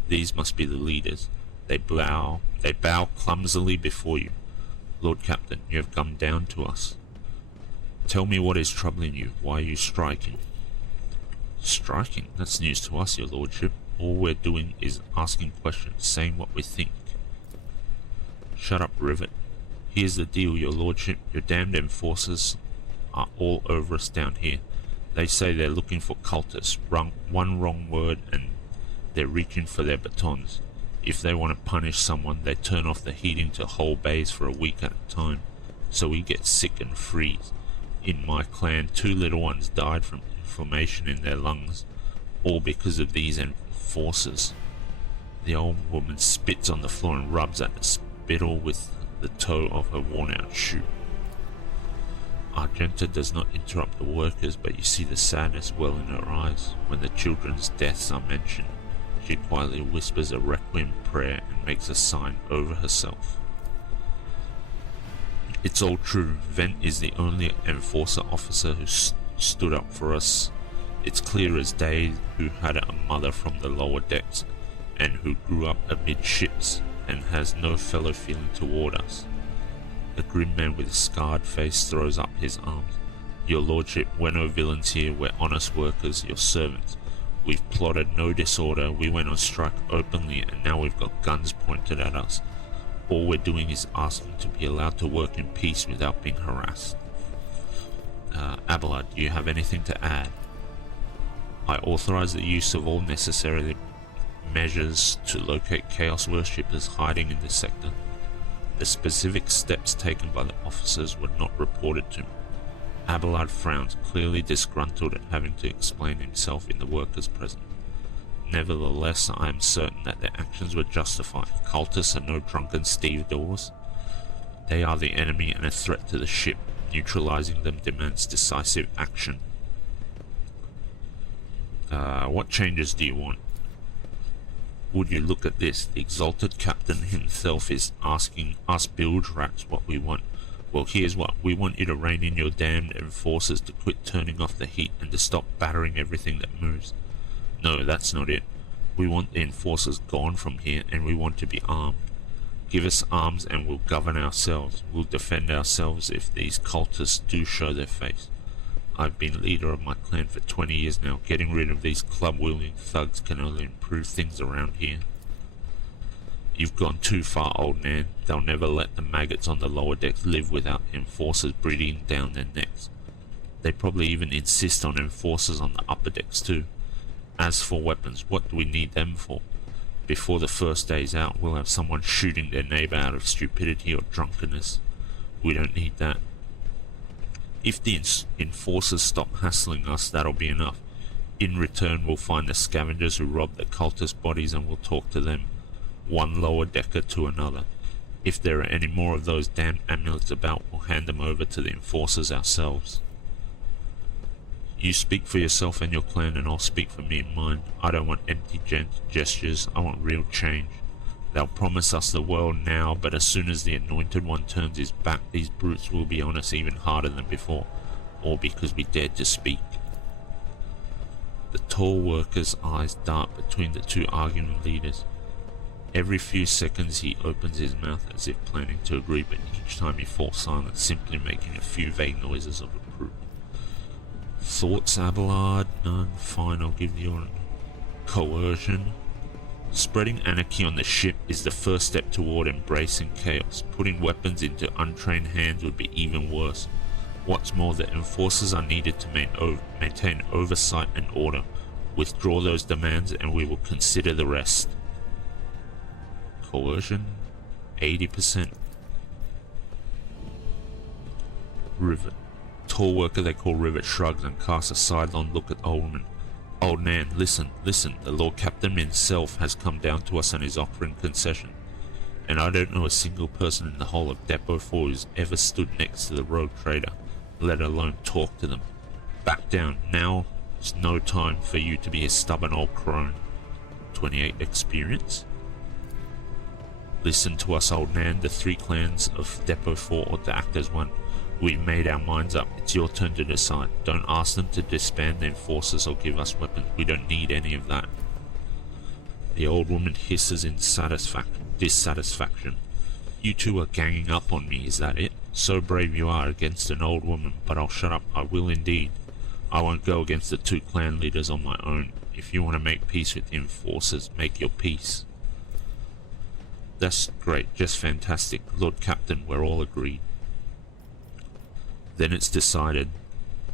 These must be the leaders. They bow clumsily before you. Lord Captain, you have come down to us. Tell me what is troubling you. Why are you striking? Striking? That's news to us, your lordship. All we're doing is asking questions, saying what we think. Shut up, Rivet. Here's the deal, your lordship. Your damned enforcers are all over us down here. They say they're looking for cultists. One wrong word and they're reaching for their batons. If they want to punish someone, they turn off the heating to whole bays for a week at a time, so we get sick and freeze. In my clan, 2 little ones died from inflammation in their lungs, all because of these enforcers. The old woman spits on the floor and rubs at the spittle with the toe of her worn-out shoe. Argenta does not interrupt the workers, but you see the sadness well in her eyes. When the children's deaths are mentioned, she quietly whispers a requiem prayer and makes a sign over herself. It's all true. Vent is the only enforcer officer who stood up for us. It's clear as day who had a mother from the lower decks and who grew up amidships and has no fellow feeling toward us. The grim man with a scarred face throws up his arms. Your lordship, we're no villains here. We're honest workers, your servants. We've plotted no disorder. We went on strike openly, and now we've got guns pointed at us. All we're doing is asking to be allowed to work in peace without being harassed. Abelard, do you have anything to add? I authorize the use of all necessary measures to locate Chaos worshippers hiding in this sector. The specific steps taken by the officers were not reported to me. Abelard frowns, clearly disgruntled at having to explain himself in the workers present. Nevertheless, I am certain that their actions were justified. Cultists are no drunken stevedores. They are the enemy and a threat to the ship. Neutralizing them demands decisive action. What changes do you want? Would you look at this? The exalted captain himself is asking us bilge rats what we want. Well, here's what. We want you to rein in your damned enforcers, to quit turning off the heat, and to stop battering everything that moves. No, that's not it. We want the enforcers gone from here, and we want to be armed. Give us arms and we'll govern ourselves. We'll defend ourselves if these cultists do show their face. I've been leader of my clan for 20 years now. Getting rid of these club-wielding thugs can only improve things around here. You've gone too far, old man. They'll never let the maggots on the lower decks live without enforcers breathing down their necks. They probably even insist on enforcers on the upper decks too. As for weapons, what do we need them for? Before the first day's out, we'll have someone shooting their neighbor out of stupidity or drunkenness. We don't need that. If the enforcers stop hassling us, that'll be enough. In return, we'll find the scavengers who robbed the cultist bodies and we'll talk to them. one lower decker to another. If there are any more of those damn amulets about, we'll hand them over to the enforcers ourselves. You speak for yourself and your clan, and I'll speak for me and mine. I don't want empty gestures, I want real change. They'll promise us the world now, but as soon as the Anointed One turns his back, these brutes will be on us even harder than before, all because we dared to speak. The tall worker's eyes dart between the two arguing leaders. Every few seconds he opens his mouth as if planning to agree, but each time he falls silent, simply making a few vague noises of approval. Thoughts, Abelard? None. Fine, I'll give you coercion. Spreading anarchy on the ship is the first step toward embracing chaos. Putting weapons into untrained hands would be even worse. What's more, the enforcers are needed to maintain oversight and order. Withdraw those demands and we will consider the rest. Coercion? 80%. Rivet. Tall worker they call Rivet shrugs and casts a sidelong look at the old woman. Old Nan, listen, the Lord Captain himself has come down to us and is offering concession. And I don't know a single person in the whole of Depot 4 who's ever stood next to the rogue trader, let alone talk to them. Back down, now is no time for you to be a stubborn old crone. 28 experience? Listen to us, Old Nan, the 3 clans of Depot 4 ought to act as one. We've made our minds up. It's your turn to decide. Don't ask them to disband the enforcers or give us weapons. We don't need any of that. The old woman hisses in dissatisfaction. You two are ganging up on me, is that it? So brave you are against an old woman, but I'll shut up. I will indeed. I won't go against the 2 clan leaders on my own. If you want to make peace with the enforcers, make your peace. That's great. Just fantastic. Lord Captain, we're all agreed. Then it's decided.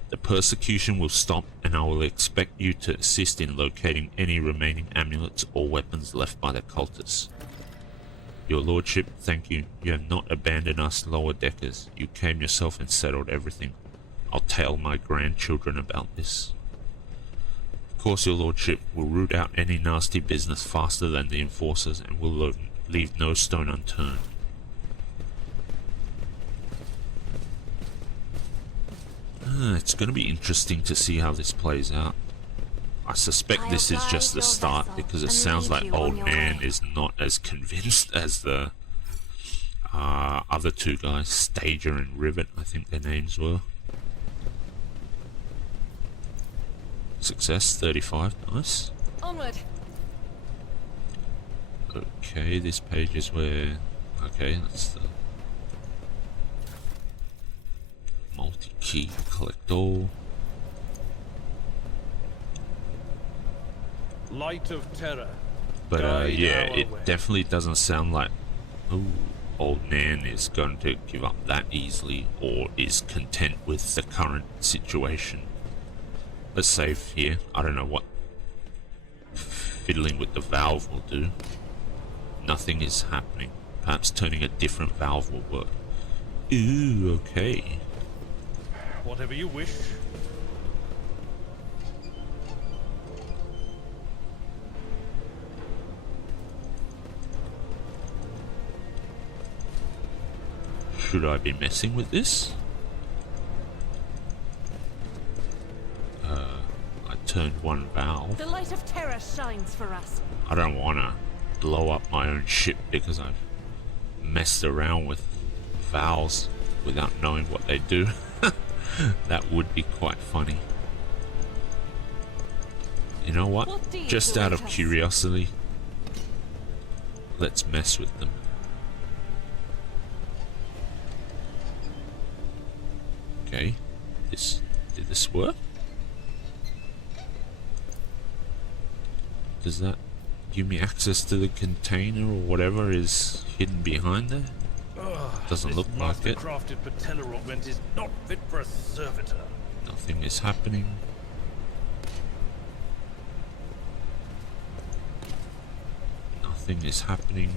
The persecution will stop, and I will expect you to assist in locating any remaining amulets or weapons left by the cultists. Your lordship, thank you. You have not abandoned us lower deckers. You came yourself and settled everything. I'll tell my grandchildren about this. Of course, your lordship will root out any nasty business faster than the enforcers, and will leave no stone unturned. It's going to be interesting to see how this plays out. I suspect this is just the start, because it sounds like Old Nan is not as convinced as the other 2 guys, Stager and Rivet, I think their names were. Success, 35, nice. Onward. Okay, this page is where... Okay, that's the... multi-key, collect all. Light of terror. But yeah, it definitely doesn't sound like Old Nan is going to give up that easily, or is content with the current situation. Let's save here. I don't know what fiddling with the valve will do. Nothing is happening. Perhaps turning a different valve will work. Ooh, okay. Whatever you wish. Should I be messing with this? I turned one valve. The light of terror shines for us. I don't want to blow up my own ship because I've messed around with valves without knowing what they do. That would be quite funny. You know what? Just out of curiosity, let's mess with them. Okay, did this work? Does that give me access to the container or whatever is hidden behind there? Doesn't look like it. Crafted patella augment is not fit for a servitor. Nothing is happening. Nothing is happening.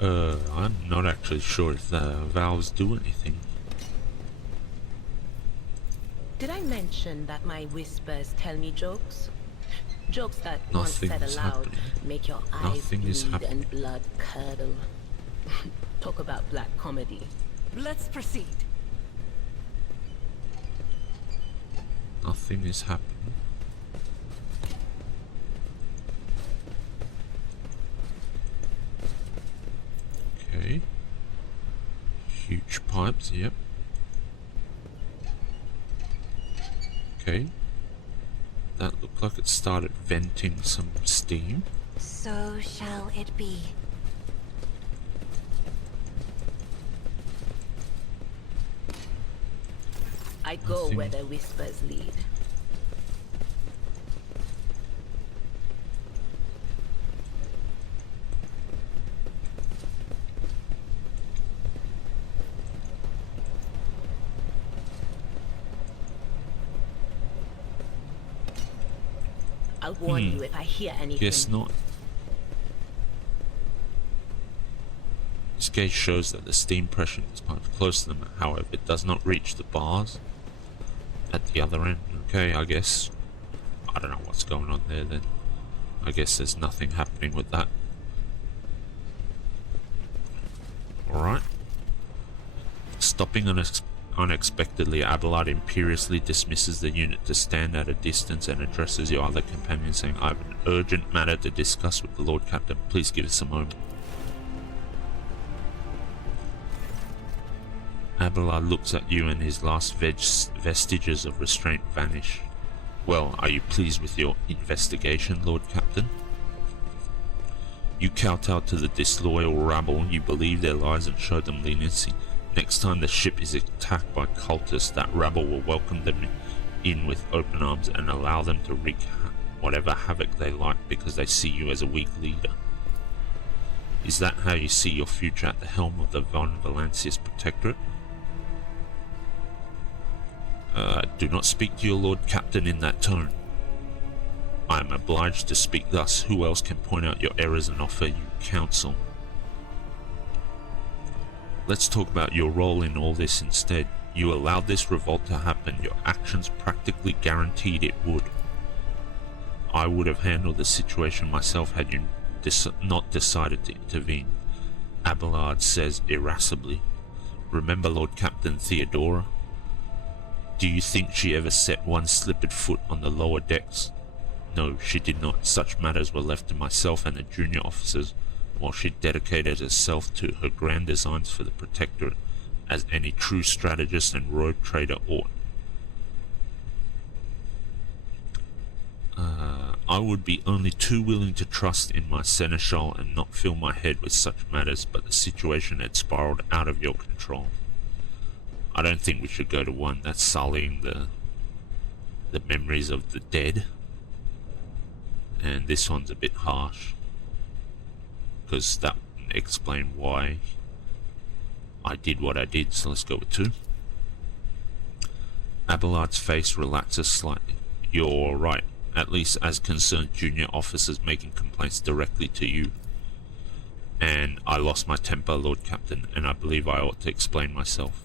I'm not actually sure if the valves do anything. Did I mention that my whispers tell me jokes? Jokes that once Nothing said is aloud happening. make your eyes Nothing is bleed happening. and blood curdle. Talk about black comedy. Let's proceed. Nothing is happening. Okay. Huge pipes, yep. Okay. That looked like it started venting some steam. So shall it be. I go Nothing. where the whispers lead. I'll warn you if I hear anything. Guess not. This gauge shows that the steam pressure is piped close to them, however, it does not reach the bars at the other end. Okay, I guess. I don't know what's going on there then. I guess there's nothing happening with that. Alright. Stopping unexpectedly, Abelard imperiously dismisses the unit to stand at a distance and addresses your other companion, saying, I have an urgent matter to discuss with the Lord Captain. Please give us a moment. Abelard looks at you and his last vestiges of restraint vanish. Well, are you pleased with your investigation, Lord Captain? You kowtow to the disloyal rabble, you believe their lies and show them leniency. Next time the ship is attacked by cultists, that rabble will welcome them in with open arms and allow them to wreak whatever havoc they like because they see you as a weak leader. Is that how you see your future at the helm of the Von Valancius Protectorate? Do not speak to your Lord Captain in that tone. I am obliged to speak thus. Who else can point out your errors and offer you counsel? Let's talk about your role in all this instead. You allowed this revolt to happen. Your actions practically guaranteed it would. I would have handled the situation myself had you not decided to intervene. Abelard says irascibly. Remember Lord Captain Theodora? Do you think she ever set one slippered foot on the lower decks? No, she did not. Such matters were left to myself and the junior officers, while she dedicated herself to her grand designs for the Protectorate, as any true strategist and rogue trader ought. I would be only too willing to trust in my seneschal and not fill my head with such matters, but the situation had spiraled out of your control. I don't think we should go to one that's sullying the memories of the dead. And this one's a bit harsh, because that wouldn't explain why I did what I did, so let's go with 2. Abelard's face relaxes slightly. You're right, at least as concerned junior officers making complaints directly to you. And I lost my temper, Lord Captain, and I believe I ought to explain myself.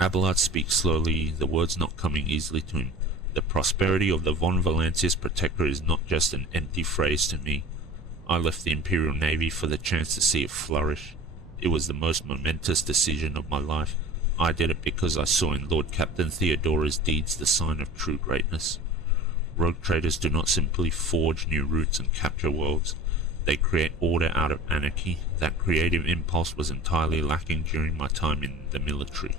Abelard speaks slowly, the words not coming easily to him. The prosperity of the Von Valancius Protectorate is not just an empty phrase to me. I left the Imperial Navy for the chance to see it flourish. It was the most momentous decision of my life. I did it because I saw in Lord Captain Theodora's deeds the sign of true greatness. Rogue traders do not simply forge new routes and capture worlds. They create order out of anarchy. That creative impulse was entirely lacking during my time in the military.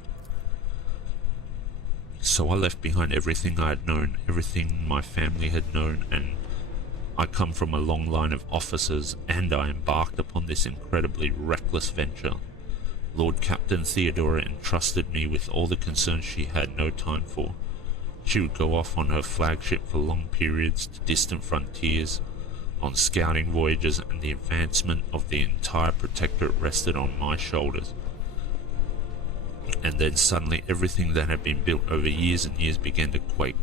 So I left behind everything I had known, everything my family had known, and I come from a long line of officers, and I embarked upon this incredibly reckless venture. Lord Captain Theodora entrusted me with all the concerns she had no time for. She would go off on her flagship for long periods to distant frontiers, on scouting voyages, and the advancement of the entire Protectorate rested on my shoulders. And then suddenly everything that had been built over years and years began to quake,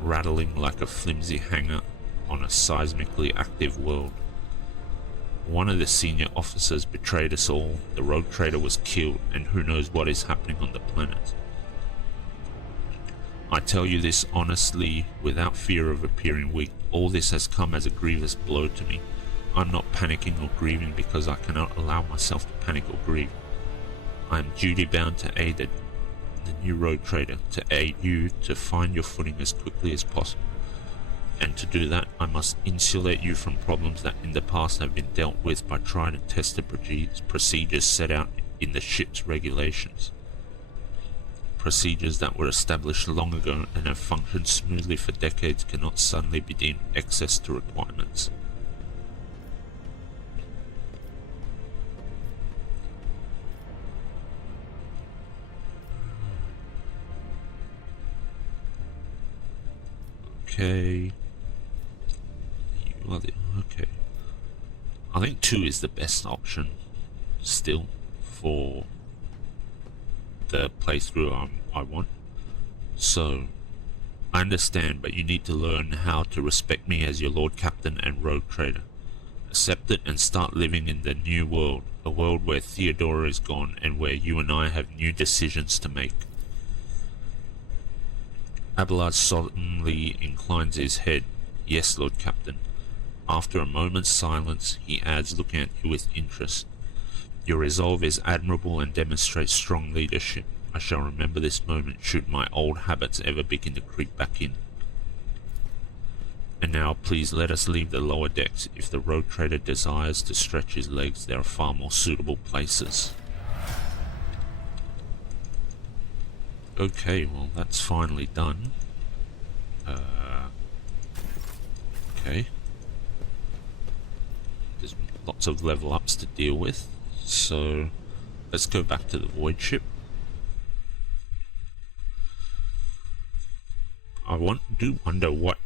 rattling like a flimsy hangar on a seismically active world. One of the senior officers betrayed us all, the rogue trader was killed, and who knows what is happening on the planet. I tell you this honestly, without fear of appearing weak. All this has come as a grievous blow to me. I'm not panicking or grieving because I cannot allow myself to panic or grieve. I am duty bound to aid the new road trader, to aid you to find your footing as quickly as possible. And to do that, I must insulate you from problems that in the past have been dealt with by tried and tested procedures set out in the ship's regulations. Procedures that were established long ago and have functioned smoothly for decades cannot suddenly be deemed excess to requirements. Okay. Okay. I think 2 is the best option still for the playthrough I want. So, I understand, but you need to learn how to respect me as your Lord Captain and Rogue Trader. Accept it and start living in the new world, a world where Theodora is gone and where you and I have new decisions to make. Abelard solemnly inclines his head. Yes, Lord Captain. After a moment's silence, he adds, looking at you with interest. Your resolve is admirable and demonstrates strong leadership. I shall remember this moment should my old habits ever begin to creep back in. And now, please let us leave the lower decks. If the road trader desires to stretch his legs, there are far more suitable places. Okay, well, that's finally done. Okay. There's lots of level ups to deal with. So, let's go back to the void ship. I do wonder what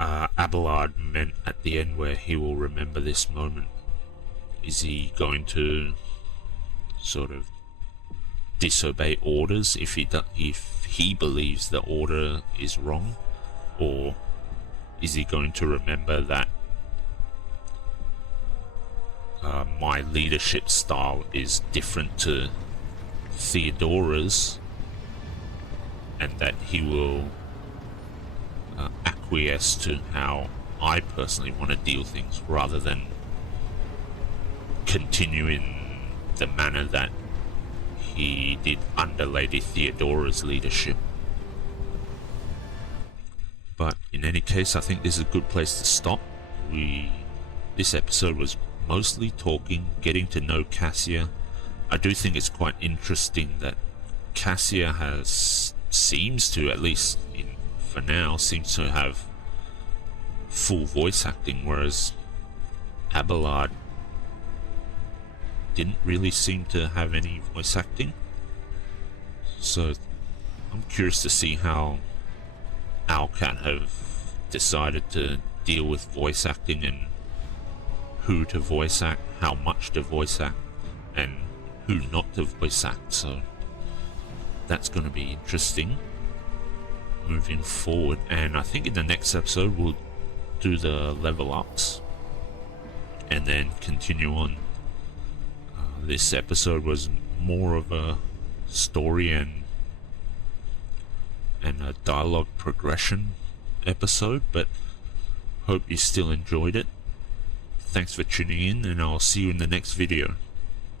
Abelard meant at the end where he will remember this moment. Is he going to sort of disobey orders if he believes the order is wrong, or is he going to remember that my leadership style is different to Theodora's, and that he will acquiesce to how I personally want to deal things rather than continue in the manner that he did under Lady Theodora's leadership. But in any case, I think this is a good place to stop. This episode was mostly talking, getting to know Cassia. I do think it's quite interesting that Cassia seems to, at least for now, seems to have full voice acting, whereas Abelard didn't really seem to have any voice acting. So I'm curious to see how Owlcat have decided to deal with voice acting and who to voice act, how much to voice act, and who not to voice act. So that's going to be interesting moving forward. And I think in the next episode we'll do the level ups and then continue on. This episode was more of a story and a dialogue progression episode, but hope you still enjoyed it. Thanks for tuning in, and I'll see you in the next video.